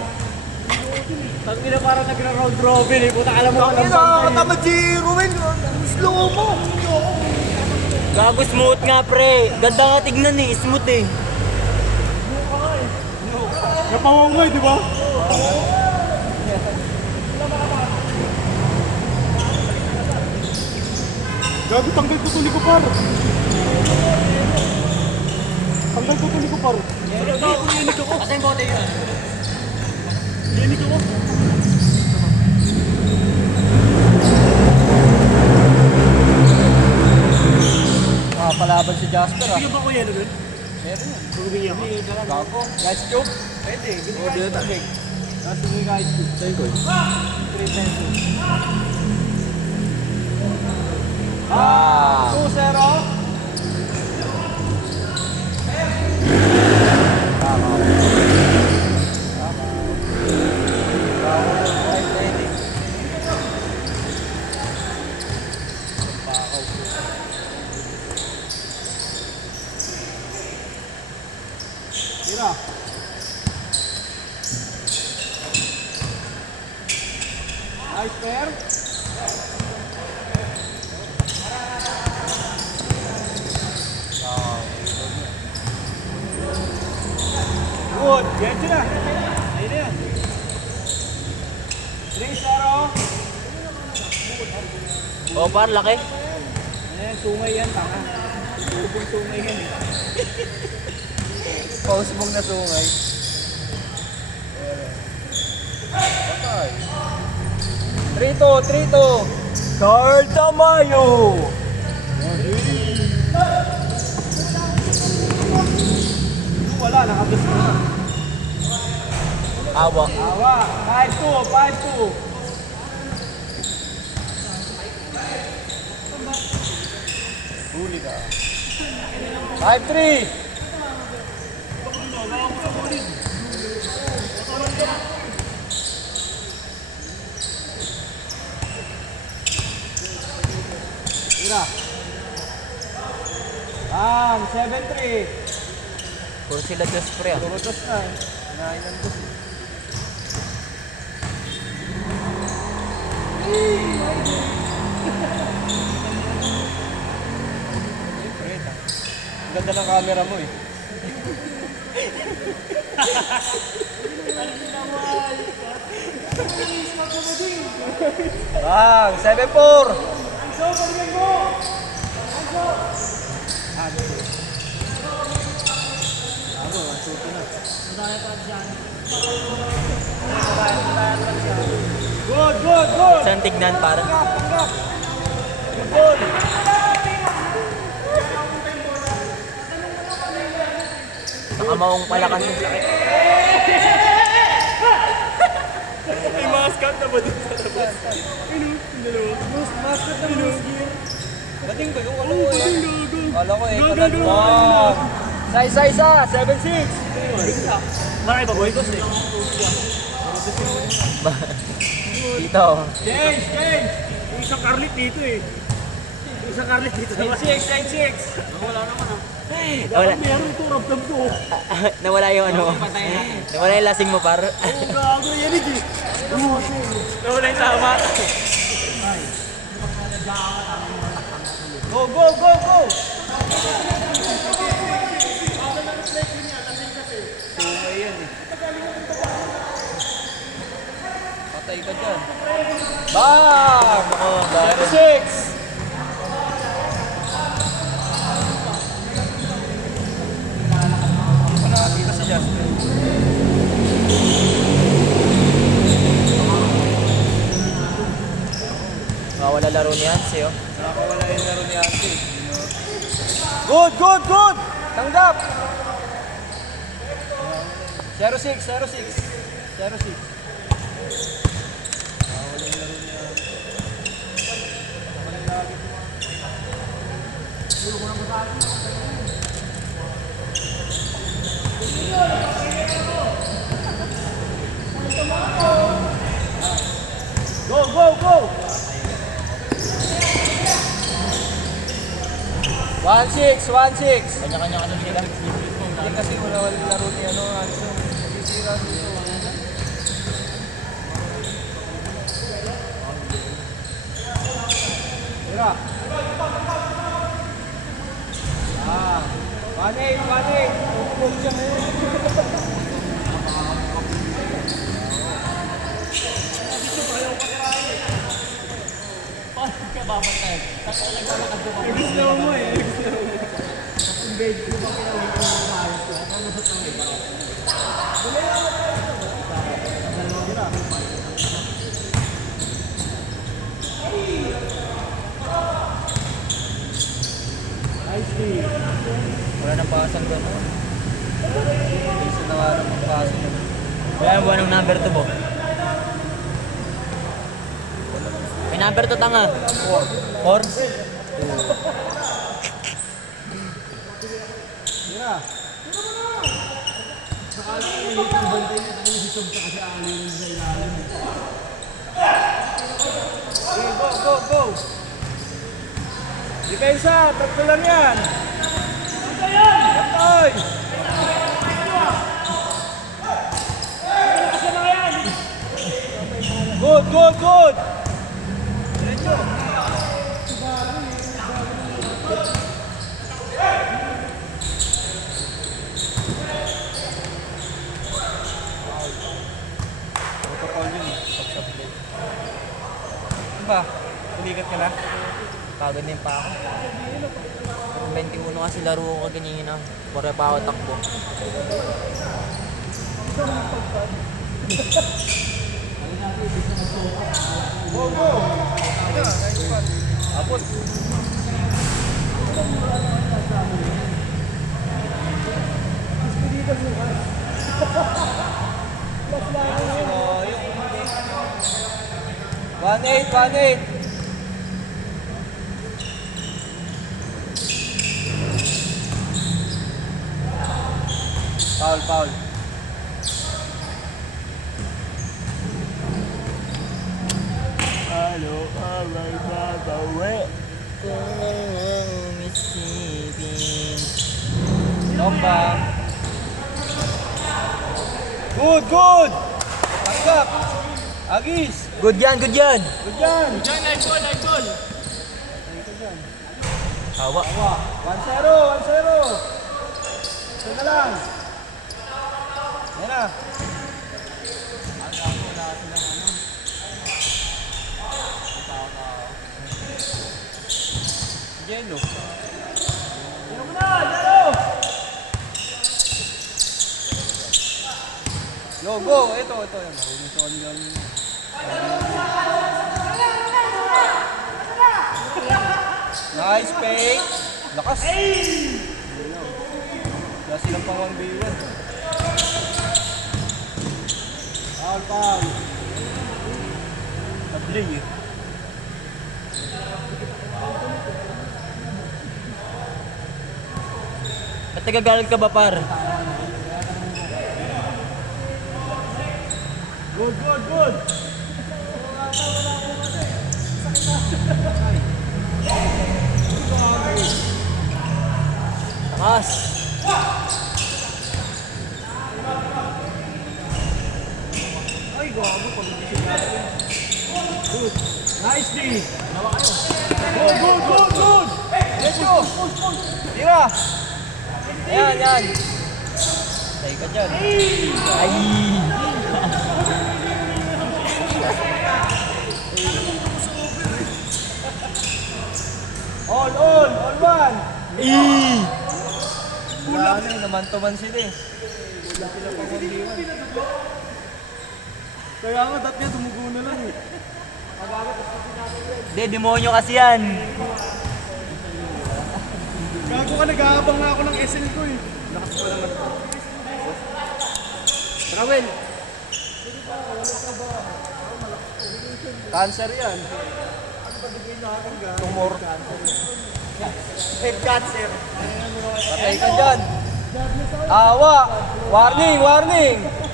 Tangina parang nagra-round robin eh. Puta alam mo ka ng bantay. Katama si Ruben. Slow mo. Gago, smooth nga pre. Ganda nga tignan eh, smooth eh. Napawangay, di ba? Gago, tanggal ko tuloy ko par. Linig ako. Kasi yung bote yun. Linig ako. Palaban si Jasper ah. Bigyan ba ko yelo dun? Meron yan. Bigyan ko. Gago. Guys, choke. Pwede. Binigay sa big. Tapos binigay sa ito. 3 pesos. 2-0. Tira. Nice pair. Good. Yan siya. Ayun na yan. 3-0. Oo par, laki. Ayan, sungay yan, tanga. Tubong sungay yan eh. Pausbong na sungay. Okay. 3-2. Carl Tamayo. Wala, nakabis na. Awa. Awa, 5-2. Huli ka. 5-3. Tira. 7-3. Puro sila Diyos pre ah. Turutos na eh. Kinain ng dos. ganda ng camera mo eh. Bang, 7-4. Good, good, good! Saan tignan parang? Good! Baka maong pala kasi. May mascot na ba dun sa labas? Mascot na Moose Gear. Dating ba yung ano ko yan? Kala ko eh, Go, go, kadad go, mo. Isa, 7-6. Marami pa boy? Dito. Change, change! Yung isang Carlit dito eh. Yung isang Carlit dito. 9-6. Nawala, Meron ito, ramdam ko. nawala yung ano. Nawala yung lasing mo par. Ang gago na yan eh. Nawala yung tama. Go, go, go, go! Sungay yan eh. Patay ka dyan. Bang! Ako, bakit? 7-6. Dito si Justin. Wala laro ni Hansi oh. Nakakawala yung laro ni Ante. Good, good, good! Tanggap! 0-6, 0-6. 0-6. Go, go, go! 1-6, 1-6. Kanya-kanya kasi sila. Hindi kasi wala laro ni ano, Hanson. Nasisira dito. Tira. 1-8, 1-8. Huwag siya ngayon. Gusto mo eh. Wala nang pasan doon. Isa na nga naman paso. Wala nang buwan ng number 2 po. May number 2 tanga. 4? Tira. Okay, go, go, go. Depensa, tatlo lang yan. Pantay! Good, good, good. Diretso. Protocol yun eh. Pag-submit. Ano ba? Tulikat ka na? Pagod din pa ako. 21 kasi laro ko kanina. Pare pa ako takbo. Go, go! Ito, nice one. Tapos. One eight, 1-8. Foul, foul. Hello, alright, babawi. Kung isipin. Lomba. Good, good! Tanggap! Agis! Good yan, good yan! Good yan! Nice goal, nice goal. Hawa. 1-0, 1-0! Ito na lang. Yan na. Yelo. Yan mo na, Jaro! Go, go! Ito. Yan. Marunong sa kanila. Nice fake. Lakas. Wala silang pang 1v1. Foul. Nablay eh. Ba't nagagalit ka ba, par? Good. Takas. Ay, gago. Good. Nice, D. Good. Let's go! Tira! Yan. Tay ka dyan. Ay! All one. Wala na eh. Naman to man sila eh. Kaya nga, dati niya tumugo na lang eh. Hindi, demonyo kasi yan. Gago ka, nag-aabang na ako ng SL ko eh. Trawel! Cancer yan. Tumor. Head cancer. Patay ka dyan. Awa! Warning!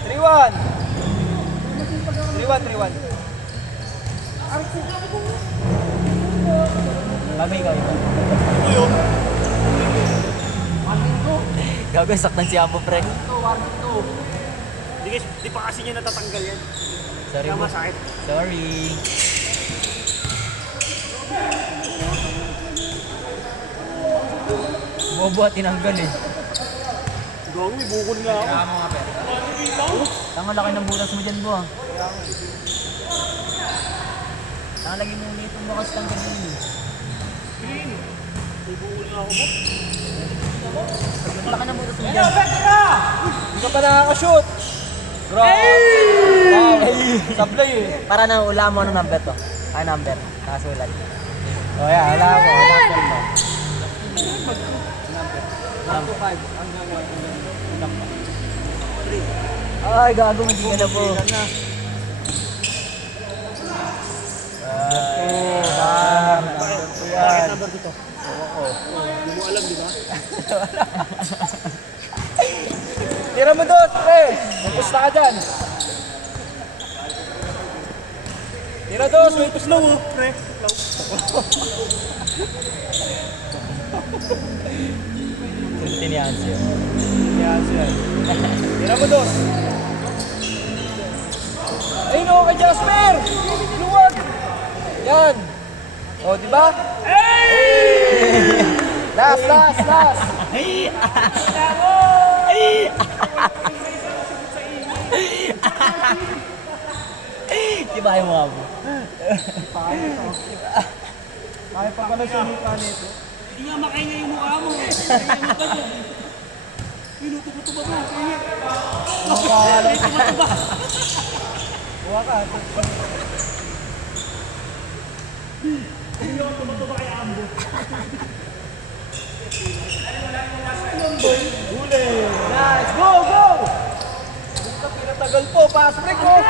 3-1. 3-1. Kami ikaw. Gago, saktan si Ambo, pre. Di pa kasi niya natatanggal yan. Sorry, Kaya bro. masakit. Sorry. Bobo at tinanggal eh. Gago, may bukol nga ako. Tanga, laki ng butas mo dyan, bo. Tanga, lagi mo ulit itong bukas tanggal mo eh. May bukol nga ako. Laki ng butas mo dyan. Hindi ka pa nakakashoot. Grabe! Wow! Sablay eh. Para na ula mo ng number to. Ay, number. Nakasulat. O yan, ula mo. Number mo. 1 to 5 hanggang 1. Ay, gago, hindi ka na po. Bakit number dito? Hindi mo alam, di ba? Tira mo doon, pre! Magpusta ka dyan. Tira doon, may Slow, oh, pre. Kunti ni Ansel. Yan, yan. Tira mo doon. Ayun o, kay Jasper! Luwag! Yan! O, di ba? Last! Di ba yung mga mo? Kaya pa pala siya hika nito. Hindi nga makahinga yung mukha mo. Pinutubo-tubo mo. Kaya. Huwa ka. Hindi ako tumatuba kay Ambo. Huli! Nice! Go! Basta pinatagal po. Pass break po!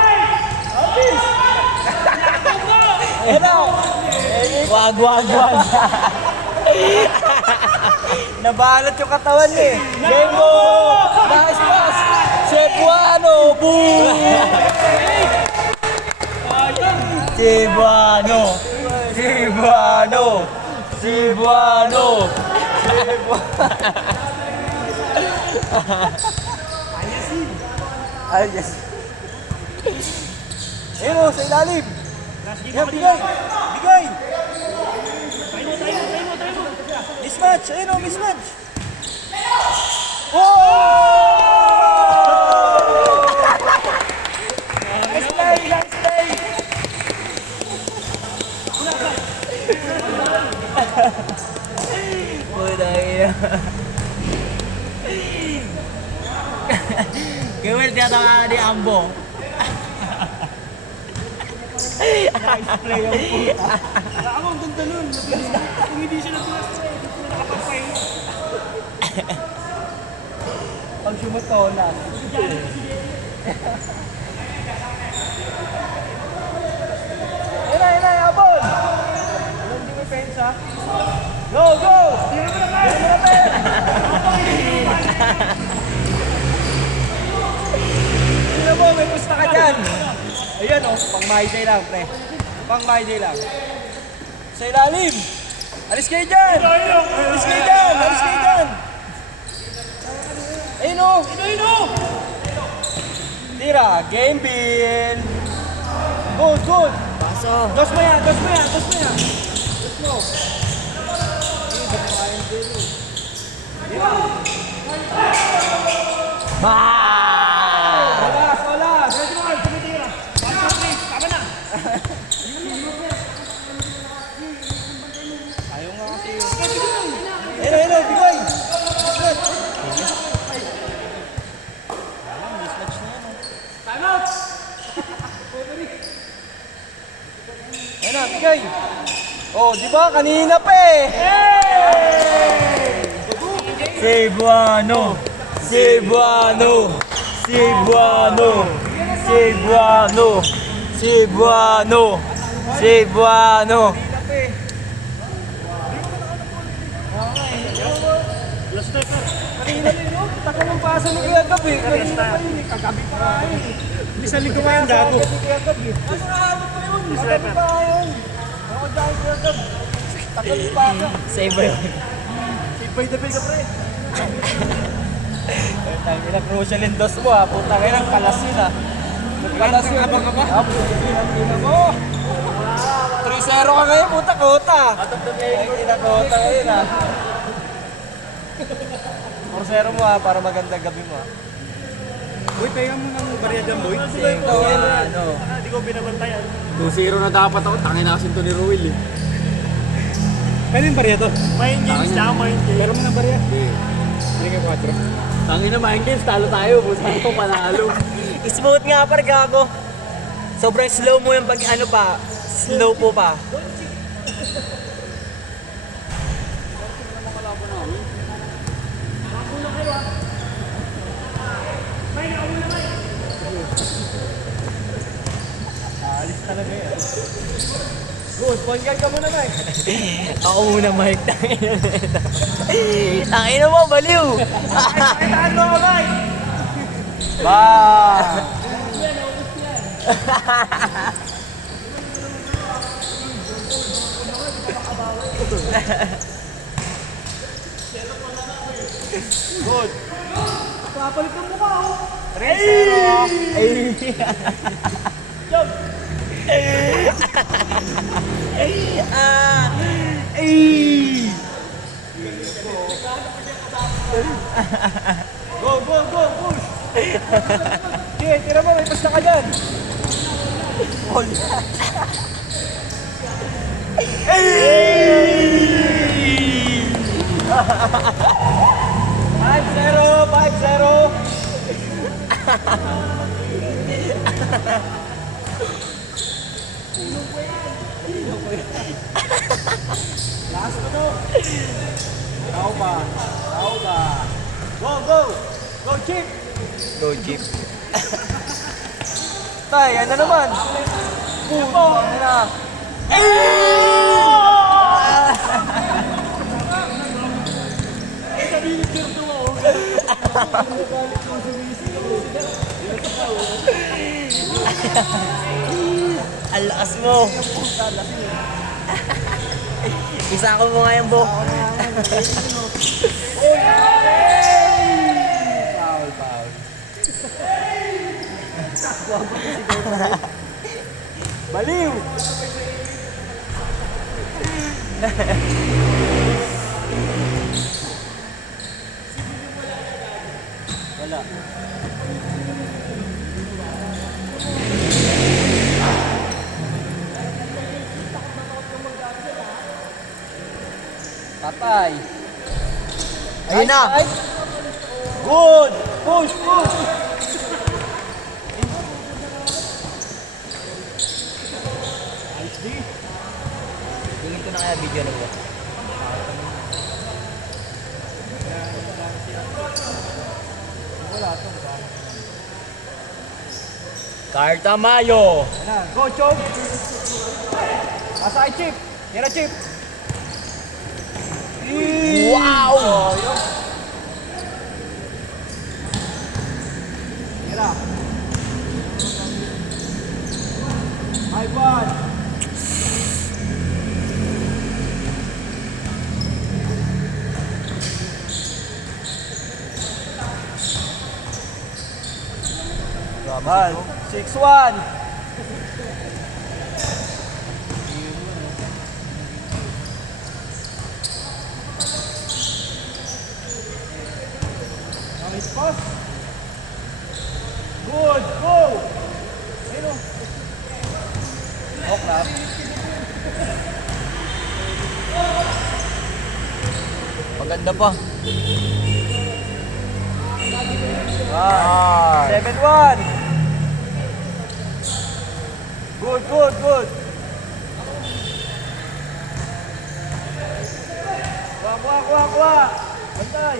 Abis! Ayan na! Wag. Nabalot yung katawan eh. Bengo! Nice pass! Cebuano! Boom! Cebuano! Ayos. Ayun o, sa ilalim. Yan, bigay! Mismatch! Ayun o, mismatch! Oh! Puta ina. Gawin tiyatawa ni Ambo. Play ang puta. Ako, ang ganda nun. Kung hindi siya natulas na hindi sila nakapagpahinga. Pag sumutola. Ina, abol! Alam di mo pensa? Go, go! Tira mo na kayo! Tira mo na kayo! Tira mo, may pusta ka dyan! Ayan o, pang my day lang, pre. Pang my day lang. Sa ilalim! Alis kayo dyan! Alis kayo dyan! Alis kayo dyan! Ayun o! Ayun o! Tira, game bill! Good, good! Paso. Dos mo yan! Dos mo yan! Dos mo yan! Dos mo! Bah! Olas! Olas! Ready mo! Tumitira! Pasok, please! Tama na! Ayaw nga kasi. Ayun o! Bigoy! Mismatch! Mismatch na yan o. Time out! Ayun na! Bigoy! Oh, di ba? Kanina pa eh! Cebuano! Cebuano! Cebuano! Cebuano! Cebuano! Cebuano! Kanina rin, no? Taka ng pasa ni Kuya Gab eh. Kanina pa yun eh. Kagabi pa nga yun eh. Bisa linggo pa yan, gago. Ni Kuya Gab eh. Ano nakahapon pa yun? Kagabi pa nga yun. Ako dahil Kuya Gab. Taka ng pasa. Save yun. Save by the bell ka, pre. Tangina, crucial in dos mo ha. Puta kayo ng kalas yun ha. Kalas yun. Abang ka ba? Tina mo. 3-0 ka ngayon, puta kota. Kota ngayon ha. 4-0 mo ha, para magandang gabi mo ha. Uy, pega mo ng barya dyan, boy. Ano? Hindi ko binabantayan. 2-0 na dapat ako. Tangin na kasi ito ni Ruel eh. Kaya yung barya to? Mind games na, mind games. Pero mo ng barya? Hindi ka 4. Tangin na mind games. Talo tayo. Busa ito panalo. Smooth nga par gago. Sobrang slow mo yung pag ano pa. Slow po pa. Alis talaga yan. Good, point guard ka muna, Mike. Ako muna, Mike. Tangina mo, baliw. Pakitaan mo ako, Mike. Ba. Good. Papalit ng mukha, oh. 3-0. Ay. Jump. Ay. Go, go, go, push. Sige, tira mo, may pasta ka dyan. Ball. 5-0, 5-0. Last mo to. Tao ba? Tao ba? Go, go! Go, Chip! Go, Jeep. Tay, ano naman? Puto! Ano na? Ang lakas mo. Isa ko mo nga yung buhok. Foul, foul. Baliw! Wala. Patay. Ayun na. Ay. Good. Push, push. Tingin ko na kaya video na ba? Carta Mayo. Yan, go, Chog! Asay, Chip! Tira, Chip! Wow! Tira! High one! Bal. 6-1. Nice pass! Good, go! Ayun o. Hook na. Maganda pa. Ah. 7-1. Good, good, good. Kuha! Bantay!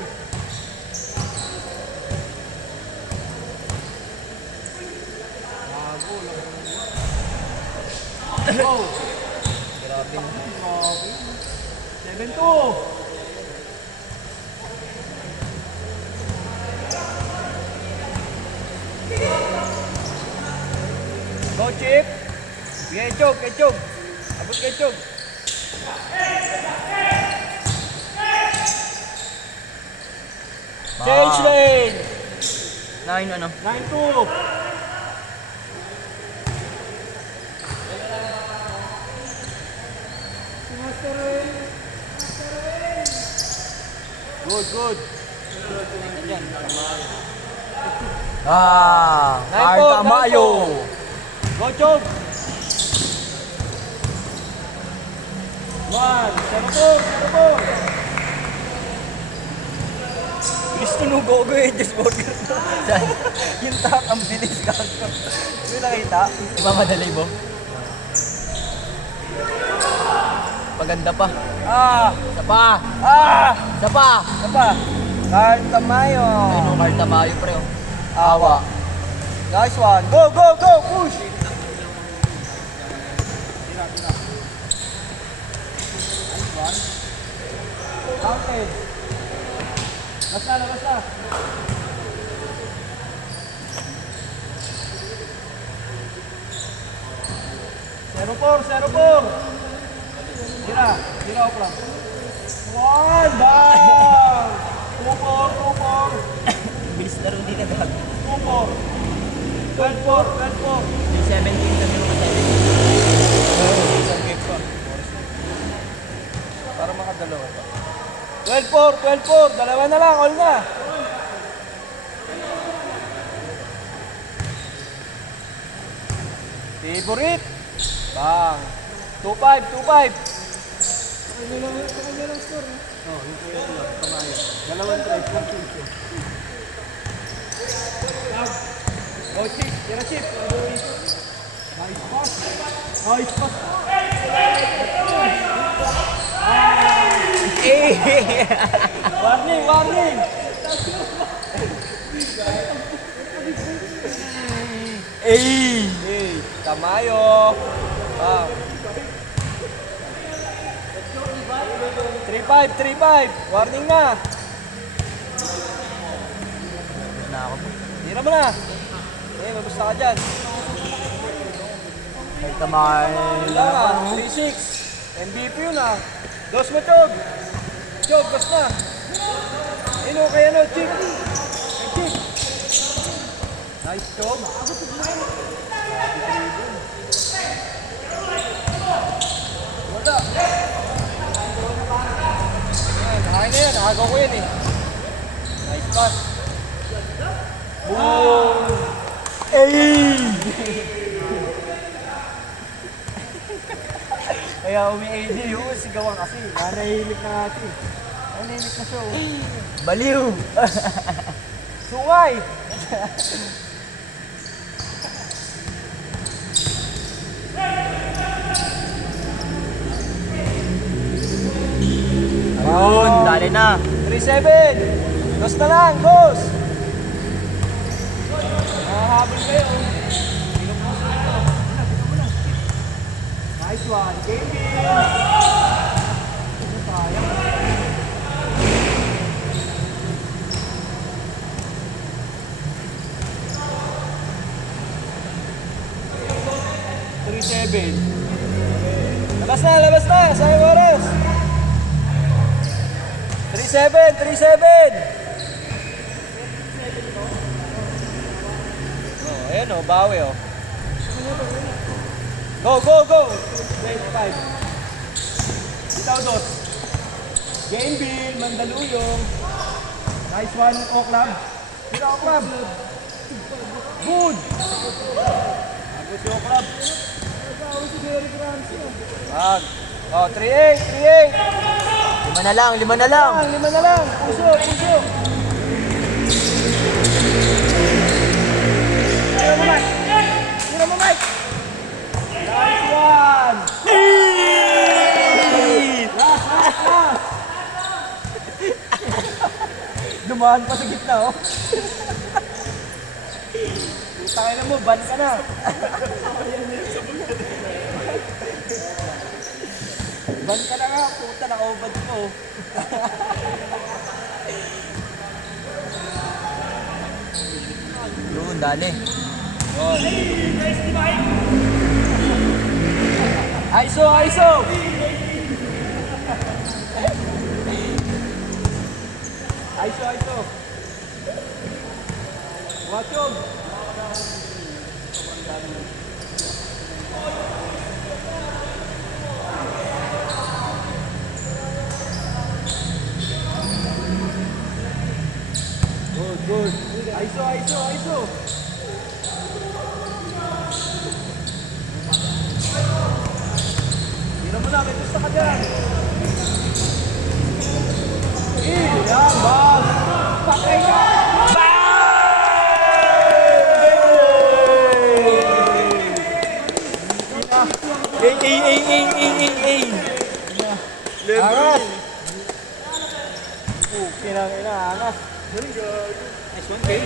Go! Grabe. 7-2! Go, Chip! Sige, Chog, kay Chog! Abot kay Chog! Change lane! 9 ano? 9-2! Good, good! Yan. Ah, Nine po, Carta nine Mayo. Go, Chog! 1, 7-2! Bilis tunugo ko eh, Just Burger. Yung tak, ang bilis ka. May nakita? Diba madali mo? Maganda pa. Ah! Isa pa. Ah! Isa pa. Ano pa? Carta Mayo. Ayun yung Carta Mayo pre. Oh. Awa. Nice one. Go, go, go! Push! Counted! Basta na, basta! Zero four! Tira off lang. 1 down! 2-4! Bilis na rin din agad. 2-4! 12-4! Yung 17 kasi naman tayo. Isang game pa. Para makadalawa pa. 12-4! Dalawa na lang, all na! Favorite! Bang! 2-5! Dalawang try, 4-2. Go, Chip! Tira, Chip! Nice pass! Warning! Hey! Tamayo! Bang! 3-5! Warning na! Na ako. Tira mo na! Magusta ka dyan. Carta Mayo. Wala nga, 3-6. MVP yun ah. Dos mo, Chog. Chog, dos na. Ino kay ano, Chip. Chip. Nice, Chog. Wala. Ayan, na yan. Agaw ko yan eh. Nice pass. Boom! Kaya umi-AD yung sigawan kasi. Nanahimik na nga siya. Nanahimik na siya. Baliw! Sungay! Ayun, dali na. 3-7! Dos na lang, dos! Mahahabol kayo. Nice one, game in! Labas na! Sayang oras! 3-7! 3-7! Oh, ayan o, bawi o. Go, go, go! 25. Itaw dos. Game bill, Mandaluyong. Nice one, Oklab. Sino Oklab? Good! Agos si Oklab. Wag. Oh, 3-8, 3-8. Lima na lang, lima na lang. Lima na lang. Puso, puso. Tira mo, Mike. Tira mo, Mike. Nice one. Last. Dumaan pa sa gitna, oh. Putangin na mo, ban ka na. Ban ka na nga, puta, naka-ubad mo. Yun, dali. ISO, ISO! ISO, ISO! Wachog! Good. ISO, ISO, ISO! Tira mo na, may gusto ka dyan! Yan, bag! Pakay ka! Angas! Kinang-ina, angas! Nice one, Kay.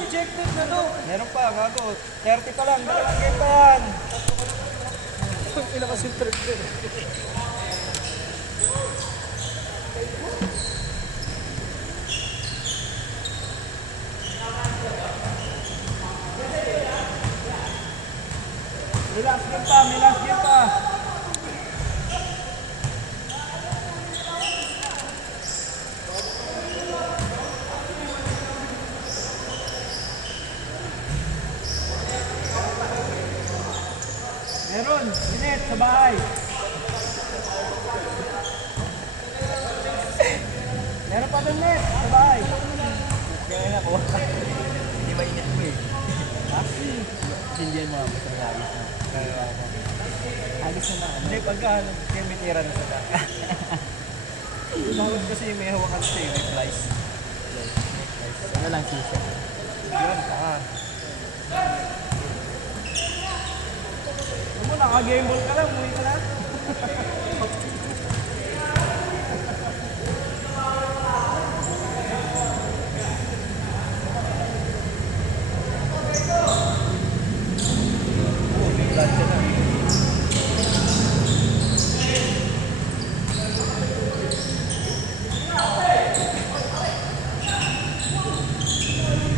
Rejected na to. Meron pa, gago. 30 pa lang, dalawang game pa yan. Ilakas yung trip din. May last game pa, may last game pa. Meron, minute sa bahay. Meron pa doon net sa bahay. Kaya na ko. Hindi ba ingat mo eh? Sindihan mo ako sa agis na. Agis na na. Hindi, pagka kaya may tira na sa bahay. Tawag kasi yung may hawakan siya yung replies. Ano lang siya? Yun, saka. Ano mo, naka-game ball ka lang, umuwi ka na.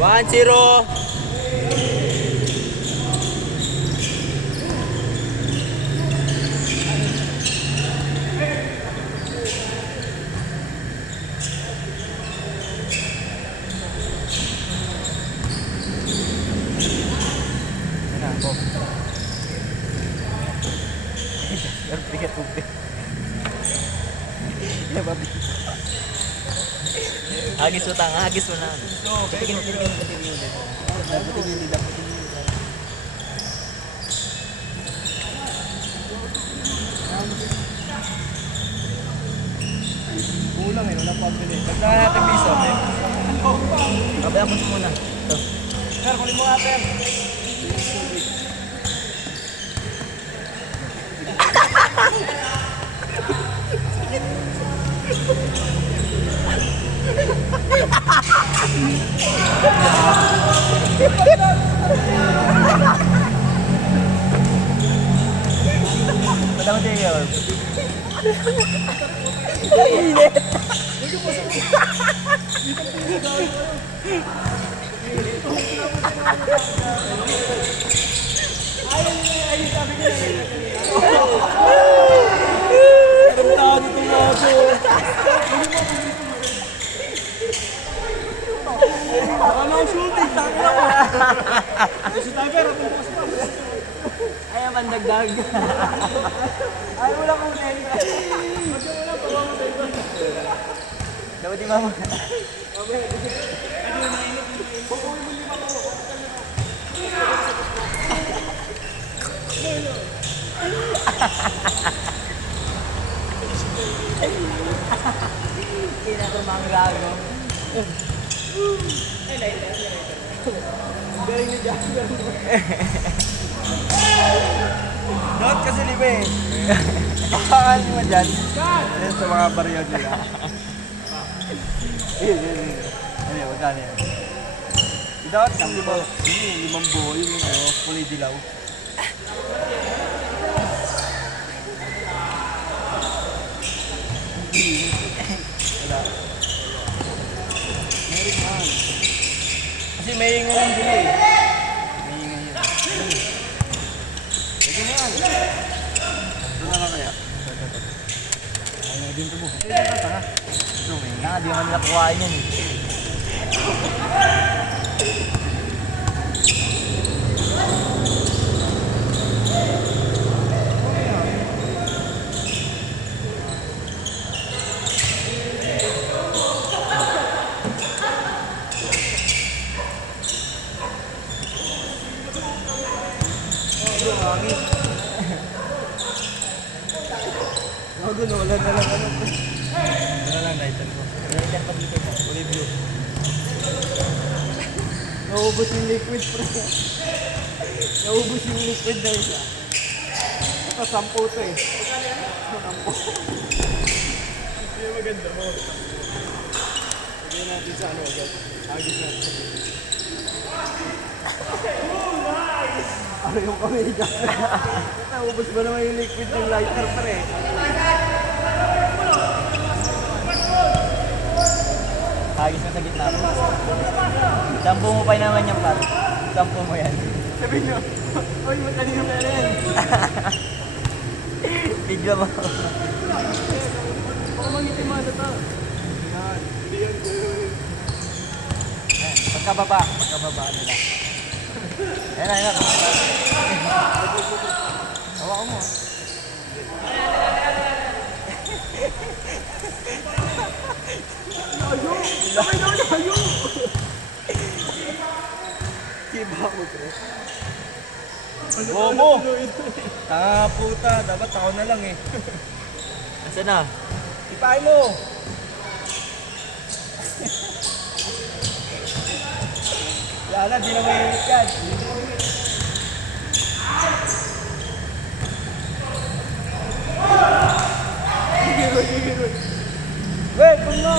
One, zero. Agis utang, agis mo na. Patigin, patigin, patigin. Patigin, patigin. Wala pambili. Pag na natin piso, may... Kabayan mo muna. Ito. Sir, kunin mo nga, sir. Madama din yun. Tarantado itong mga po. Ano ang shooting? Taki na mo. Si Tiger, ako bukas pa. Ay, mandagdag. Ay, wala kong nene. Dapat di mama. Hindi na ito mga gago. Galing ni Jasper. Not kasi libe eh. Baka mo dyan. Ayan sa mga baryo nila. Ano yun, magkano yan? Dapat kang limang buo, yung kulay dilaw. Wala. Meron man. Kasi may ingay yung dila eh. May ingay yun. Sige na yan. Ito na lang kaya. Ay, naging ito mo. Ito na tanga. Ito, may nga, di naman nila kuhain yan eh. Gago na, wala na lang ano. Wala lang, title ko. Dahil pa dito ito. Kulay blue. Naubos yung liquid, pre. Naubos yung liquid na isa. Ito, 10 ito eh. 10. Hindi maganda mo. Lagyan natin sa ano agad. Agis natin sa video. Ano yung kamega? Naubos ba naman yung liquid ng lighter, pre? Hagis na sa gitna. Sampo mo pa naman yan, par. Sampo mo yan. Sabi nyo, oy, matalino ka rin. Video mo. Baka mangitimada to. Yan, hindi yan gawin. Pagkababa nila. Ayan na. Hawakan mo. Layo! Kiba mo, pre. Bobo! Tanga puta, dapat ako na lang eh. Nasaan na? Ipahay mo! Wala, di na mainit yan. Sige. Wait, kung nga!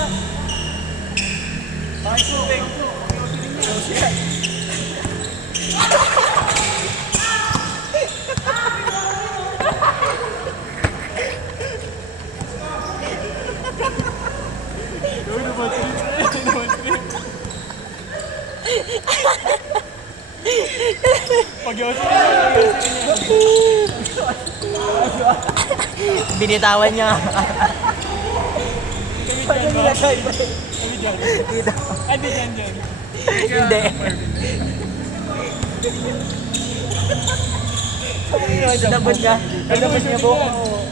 Bakit shooting? Binitawan niya. Paano nilagay, pre? Dito. Hindi dyan. Hindi. Sinabot niya. Sinabot niya po.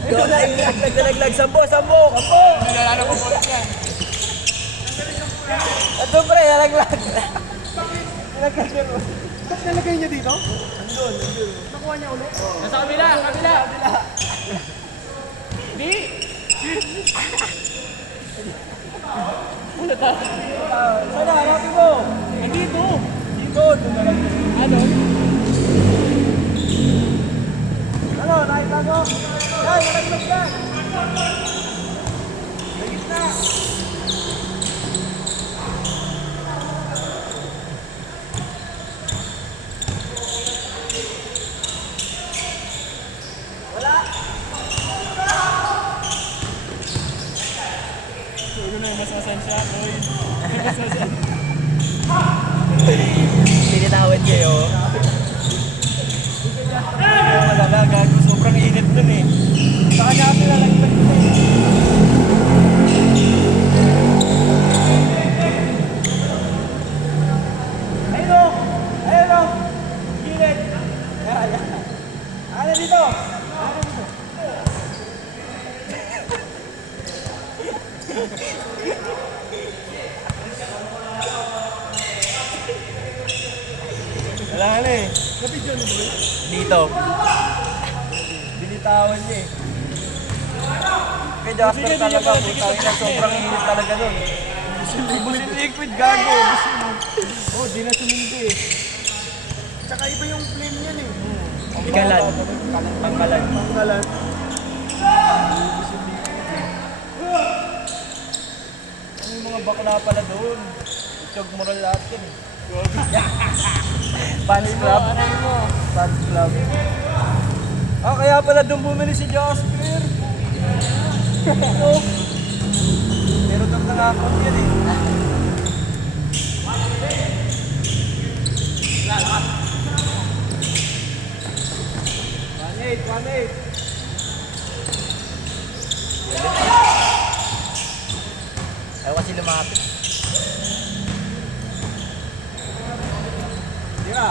Naglalaglag, sambo! Kapo! Nilalala ko po yan. Ito pre, nalaglag. Nalaglag niya po. Ba't nalagay niya dito? Nandun. Nakuha niya ulit? Nasa kabila. Sana, hanapin mo. Nandito. Dito, doon na lang. Ano? Ano, nakita mo? Yan, malaglag yan. Sa gitna. Siguro na yung masasan siya, boy. Tinitawad kayo. Kaya malala, gago. Sobrang init dun eh. Sa kanya kasi nalaglag dun eh. Ayun o! Ayun o! Gilid! Yan, yan. Ano dito? Ano dito? Wala ka na eh. Napidyo ni boy. Dito. Binitawan niya eh. Kay Jasper talaga, putang ina, sobrang init talaga nun. Busin liquid, gago. Busin mo. Oh, di na sumindi eh. Tsaka iba yung flame niyan eh. Ikalan. Pangkalan. Pangkalan. Ano yung mga bakla pala doon? Ityog moral lahat yun eh. Fans club? Fans club. Ah, kaya pala doon bumili si Jasper. Pero doon na nga yan eh. One eight. Ayaw kasi lumapit. Tira.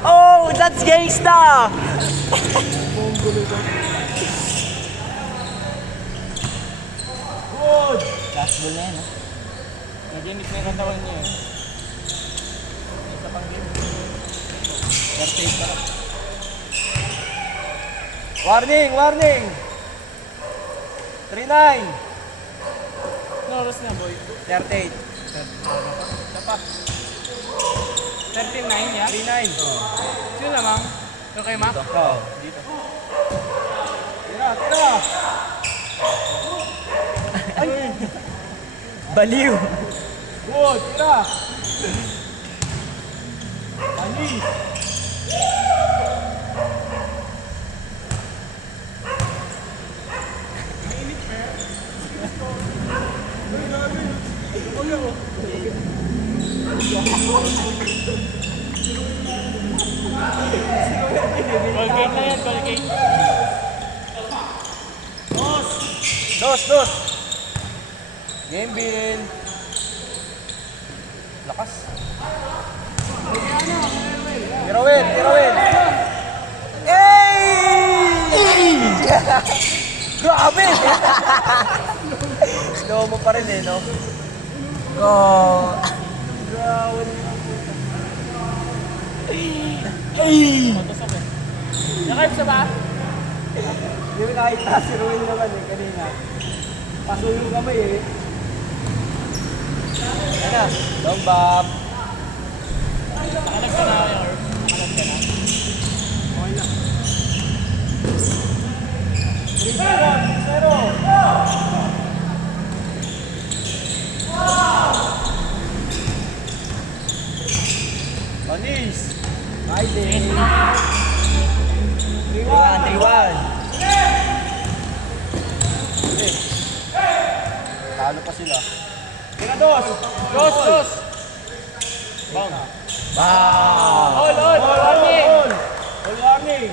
Oh, that's gangsta! Good. Last ball na yan, ha? Naginit na yung katawan niya eh. Isa pang game. 38 pa lang. Warning, warning. 39. Ano oras na, boy? 38. Tapa. 39 ya? 39. Sino lamang? Yung kay Mac? Oh, dito. Tira, tira. Ay. Baliw! Good, tira. Anis. Colgate na yan, Colgate. Dos, dos. Game bin. Lakas. Tirawin, tirawin. Ey! Grabe! Slow mo pa rin eh, no? Go! Matusok eh. Nakayip sa ba? Hindi mo nakita si Ruel naman eh, kanina. Pasuyo kami eh. Yan na, long bop. Nakalag ka na, or nakalag ka na. Okay na. 3-0. Panis. Nice eh. 3-1. 3-1. Talo pa sila. Tira dos. Dos, dos! Bang! Wow! All, warning! All warning.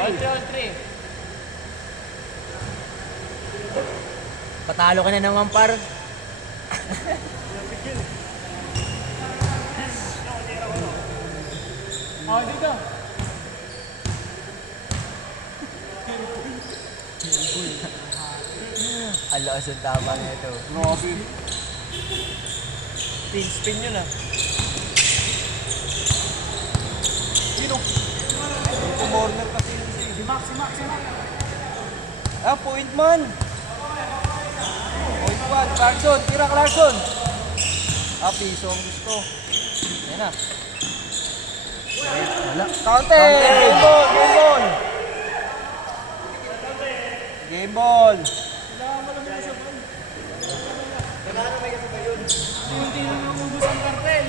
All three. Patalo ka na naman, par. Oh, dito. Ang lakas ang tama nito. Grabe. Tail spin yun ah. Sino? Corner kasi yun siya. Si Max. Ah, point man. Point man. Clarkson. Tira Clarkson. Ah, piso ang gusto. Yan na. Wala. Counter! Game ball! Game ball! Hindi na umubos ang kartel.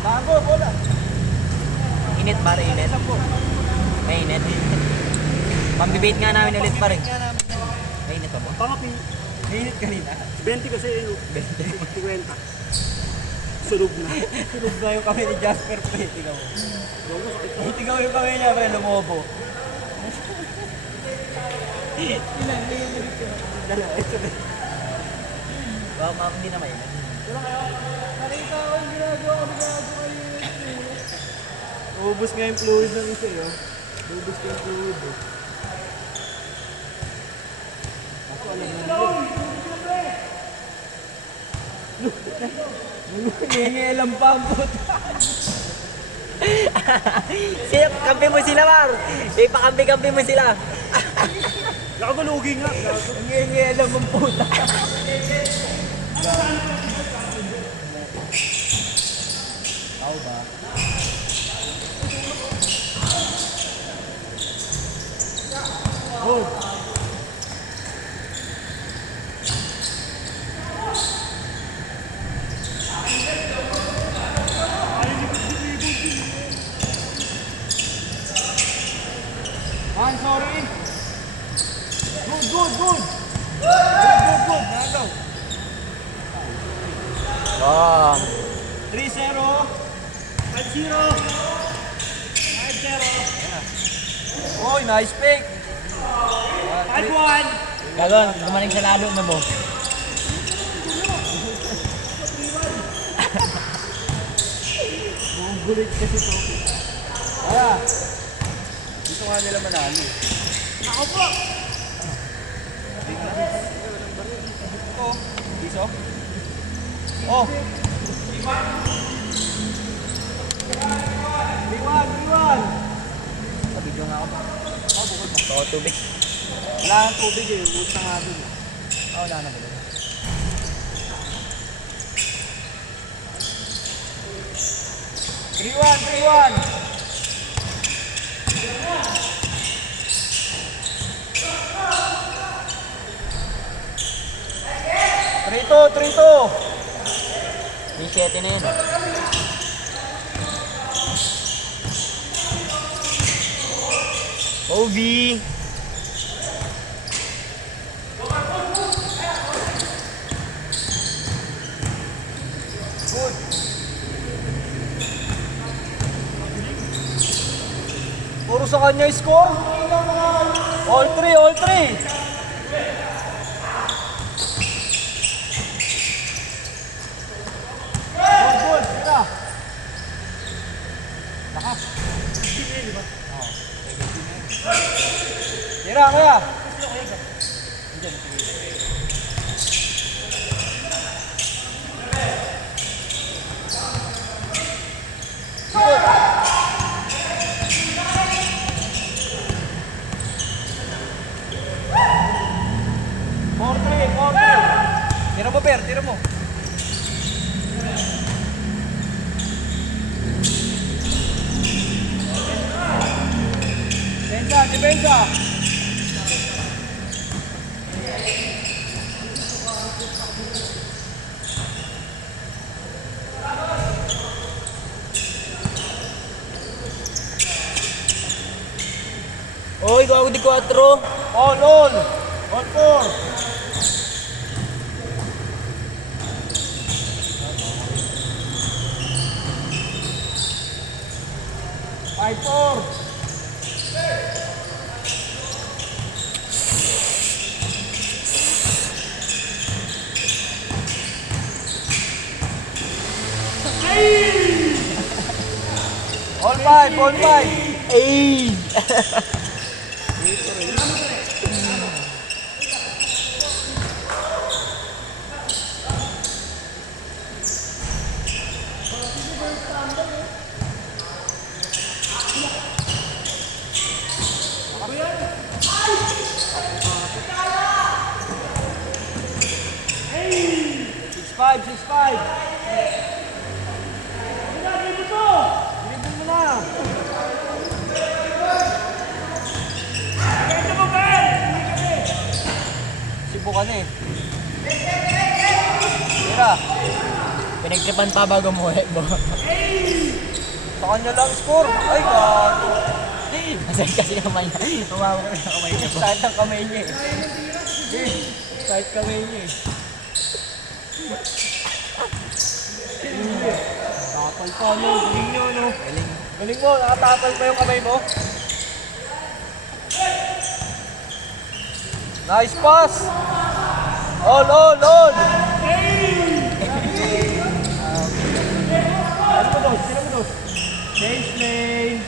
Tago, bola! Init pare, init. May init. Pambibait nga namin ulit pare. May init pa mo? Pamapi. Minute kanina. 20 kasi yun. 20. 50. Sunog na. Sunog na yung kami ni Jasper pre. Tingnan mo. Tingnan mo yung kami niya pre, lumobo. Dalawa, ito na. Baka mami hindi na may init. Nakita ko yung ginagawa ko kayo. Ubus nga yung fluid ng isa yun. Ubus nga yung fluid eh. Ako alam na nila. Nangingialam pa ang puta. Sip, kampi mo sila Mar! Ipakampi-kampi mo sila! Nakagalugi nga. Nangingialam ang puta! Tao ba? Oh! Man, sorry. Good. Nagaw. Bang! 3-0. 5-0. 5-0. Oy, nice pick. 5-1. Gagon, gumaling sa lalo mo mo. Bubulit kasi to. Kaya, dito nga nila manalo. Ako po. Oh, iso. Oh. Liwan. Pabidyo nga ako. Oo, tubig. Wala kang tubig eh, ubod na nga dun. Oo, wala na ba? 3-1. Trito. 3-7 na yun. Ovi! Good. Puro sa kanya score. All three. Good. Tira. Lakas. Tira kaya. Tira mo. Depensa. Oy, gago di 4. All 4. 5-4. 5, ball 5. Ay! Six five. Dribble mo na. Sibukan eh. Tira. Pinagtripan pa bago mo ulit mo. Sa kanya lang score. Ay, God. Masaya kasi naman niya. Tumawa ko sa kamay niya. Side ang kamay niya eh. Kahit kamay niya eh. Tapal pa, no? Galing nyo, no? Galing mo, nakatapal pa yung kamay mo. Nice pass! All! Sino mo dos? Change lane.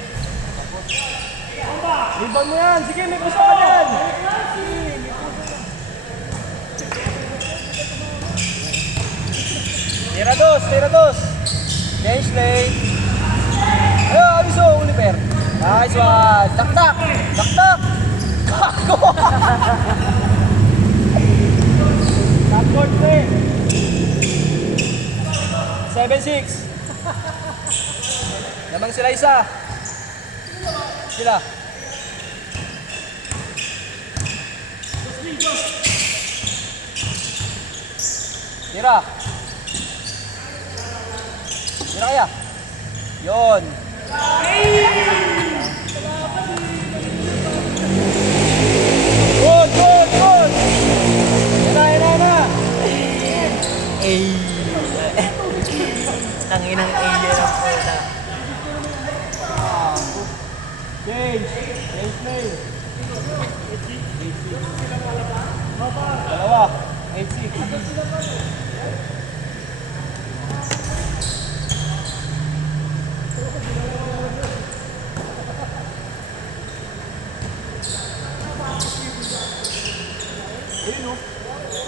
Rebound mo yan. Sige, may gusto ka dyan. Tira dos! Change lane. Ayun, abiso, Oliver. Nice one! Daktak! Kako! Top court na eh. 7-6. Lamang sila isa. Sila. Tira. Tira kaya. Yon. Good. Yan na. Ay! Tanginang alien ang puta. Change lane. Dalawa. 8-6.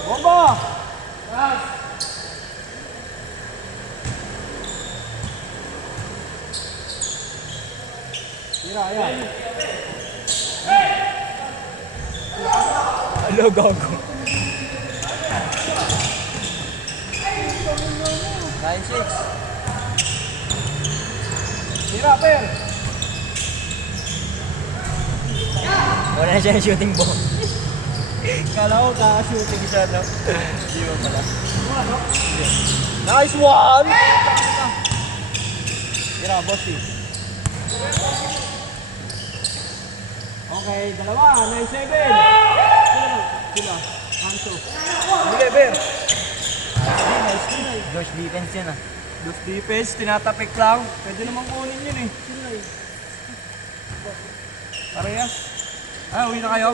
Bomba! Tira, ayan. Alo, gago. 9-6. Tira, per. Wala na siya ng shooting ball. Kala ko kaka-shooting siya, no? Hindi mo pala. Nice one! Tira, bossy. Okay, dalawa. 9-7. Sila. Hanso. Huli, Ber. Josh defense yan ah. Dos defense, tinatapik lang. Pwede naman kunin yun eh. Parehas. Uwi na kayo?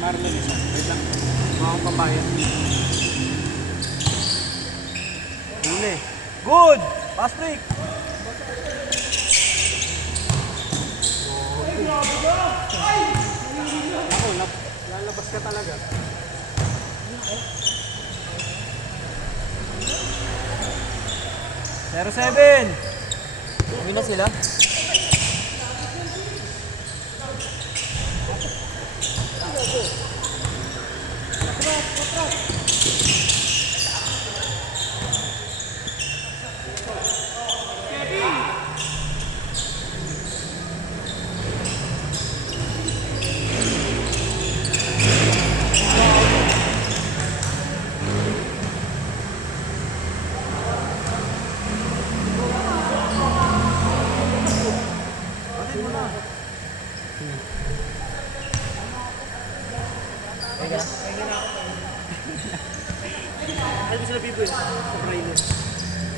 Marlon isa. Wait lang. Mga papayat. Huli. Good! Pass break. Ako, lalabas ka talaga. 0-7. Uwi na sila.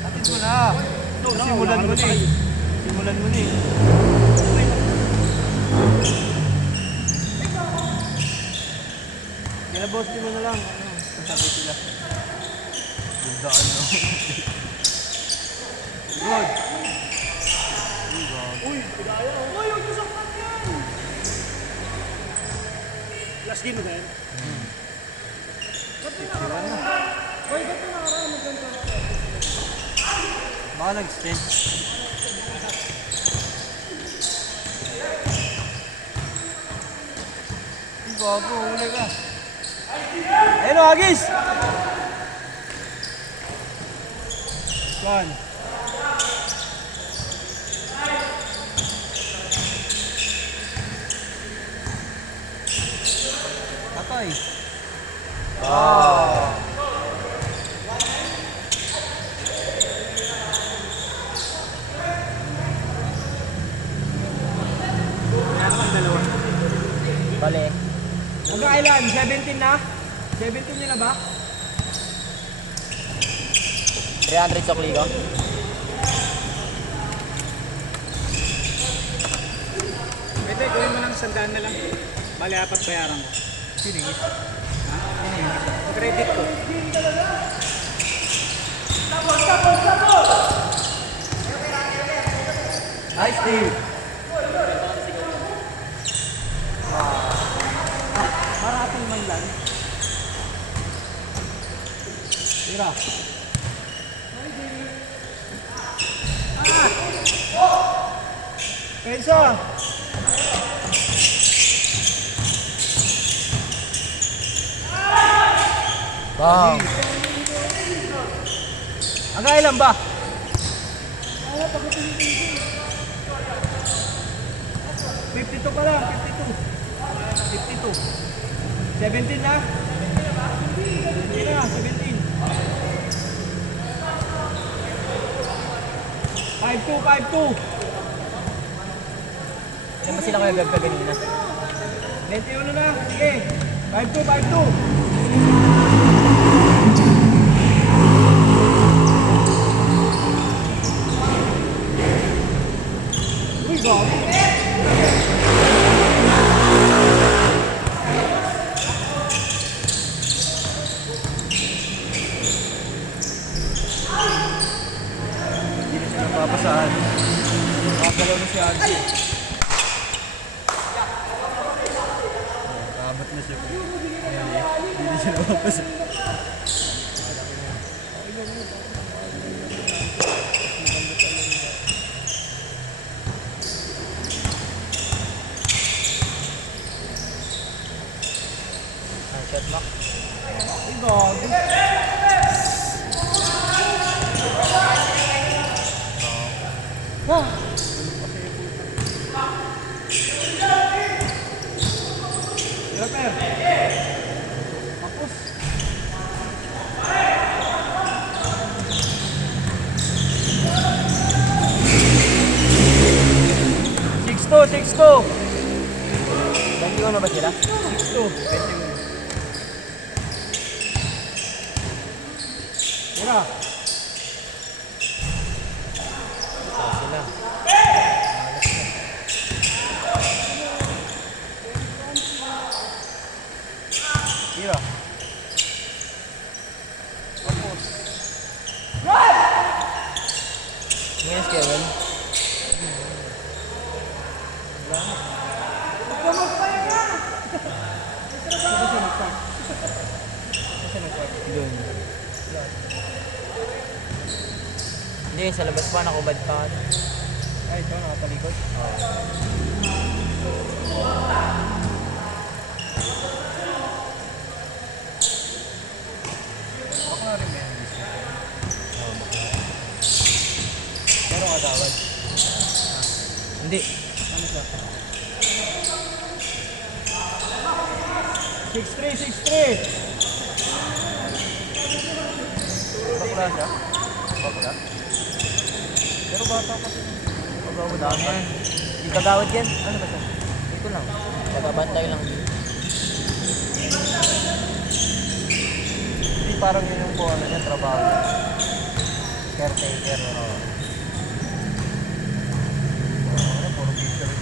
Atid mo na. Simulan mo na eh. Simulan mo na eh. Kaya boss, mo na lang. Sabi sila. Gandaan no. Good. Uy, huwag mo saktan yan! Last game na yan. Ba't yung nakaraan? Uy, ba't yung nakaraan? Maganda. Baka nag-extend. Ay, bago, huli ka. Ayun o, Agis! Saan? Patay. Bale. Magkailan? 17 na? 17 nila ba? 300 sa Kligo. Pwede, gawin mo ng 100 na lang. Bali, 4 bayaran ko. Sinigit. Credit ko. Nice, Steve. Marating man lang. Tira. Pensa! Bang. Hanggang ilan ba? 52 pa lang, 52. 52. 17 na? 17 na, 17. 5-2, 5-2. Ilan ba sila kaya gagka ganina? 21 na, sige. 5-2, 5-2. Uy, gabi. Papasahan. Makagalaw na si Angie. Kabat na siya. Ayan eh. Hindi na siya napapasa. Shot lock. Uy, gabi. Super. Tapos. Six two. 21 na ba sila? 6-2. Tira. Sila. Tira. Tapos. Ngayon, Kevin. Doon. Hindi, sa labas pa, nakubad pa. Ay, ito, nakatalikod. Baka na rin may pero katawad. Hindi. Ano siya? 6-3. Bakla siya? Bakla? Pero bata pa siya. Pagawad dami yan. Hindi kagawad yan. Ano ba siya? Ito lang. Pagabantay lang. Hindi parang yun yung po ano niya, trabaho niya. Caretaker. Ano, puro picture rin.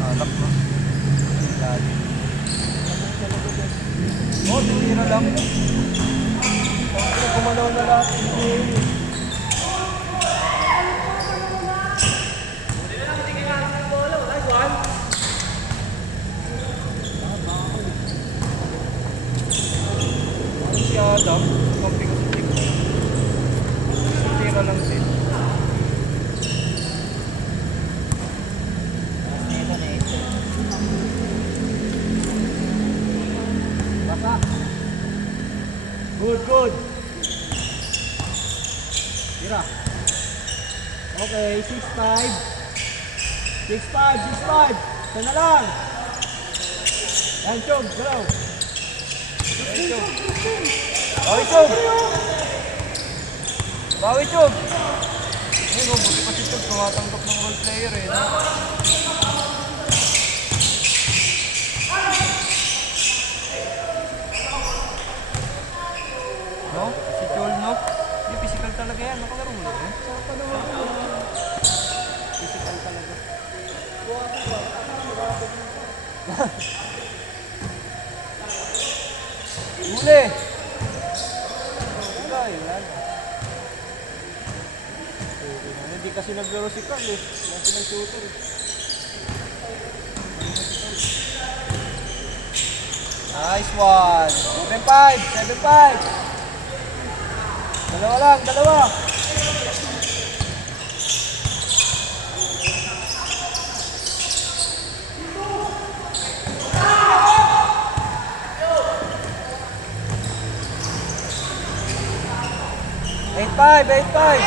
Alak mo. Lagi. Oh, titira lang. Gumalaw na lahat. lang. Kampi ko sa tingin. Tira lang din. Dito na ito. Basa. Good, good. Tira. Okay, 6-5. 6-5, 6-5. Sana lang. Yan, Chog, galaw. Yan, Chog. Bawi, Chog! Bawi, Chog! Ayun, oh, buti pa si Chog tumatanggap ng role player eh. No? No? Si Chol, no? Hindi, physical talaga yan. Nakalaro mo lang eh. Physical talaga. Huli! Wala eh, wala na. Hindi kasi naglaro si Carl eh. Wala silang shooter eh. Nice one! 7-5! 7-5! Dalawa lang, dalawa! Eight five, 8-5!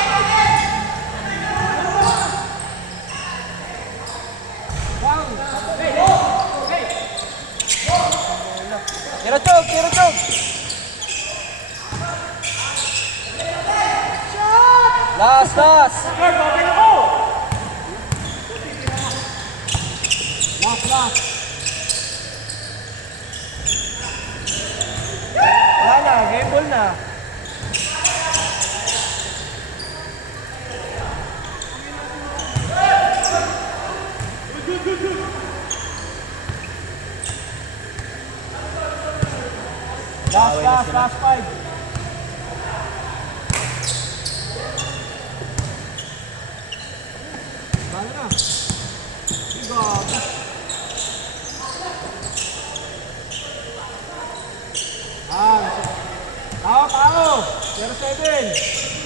Tira Chog! Tira Chog! Last, last! Last. Wala na, game ball na. Last 5. Bala na. Gabi. Tao. 0-7.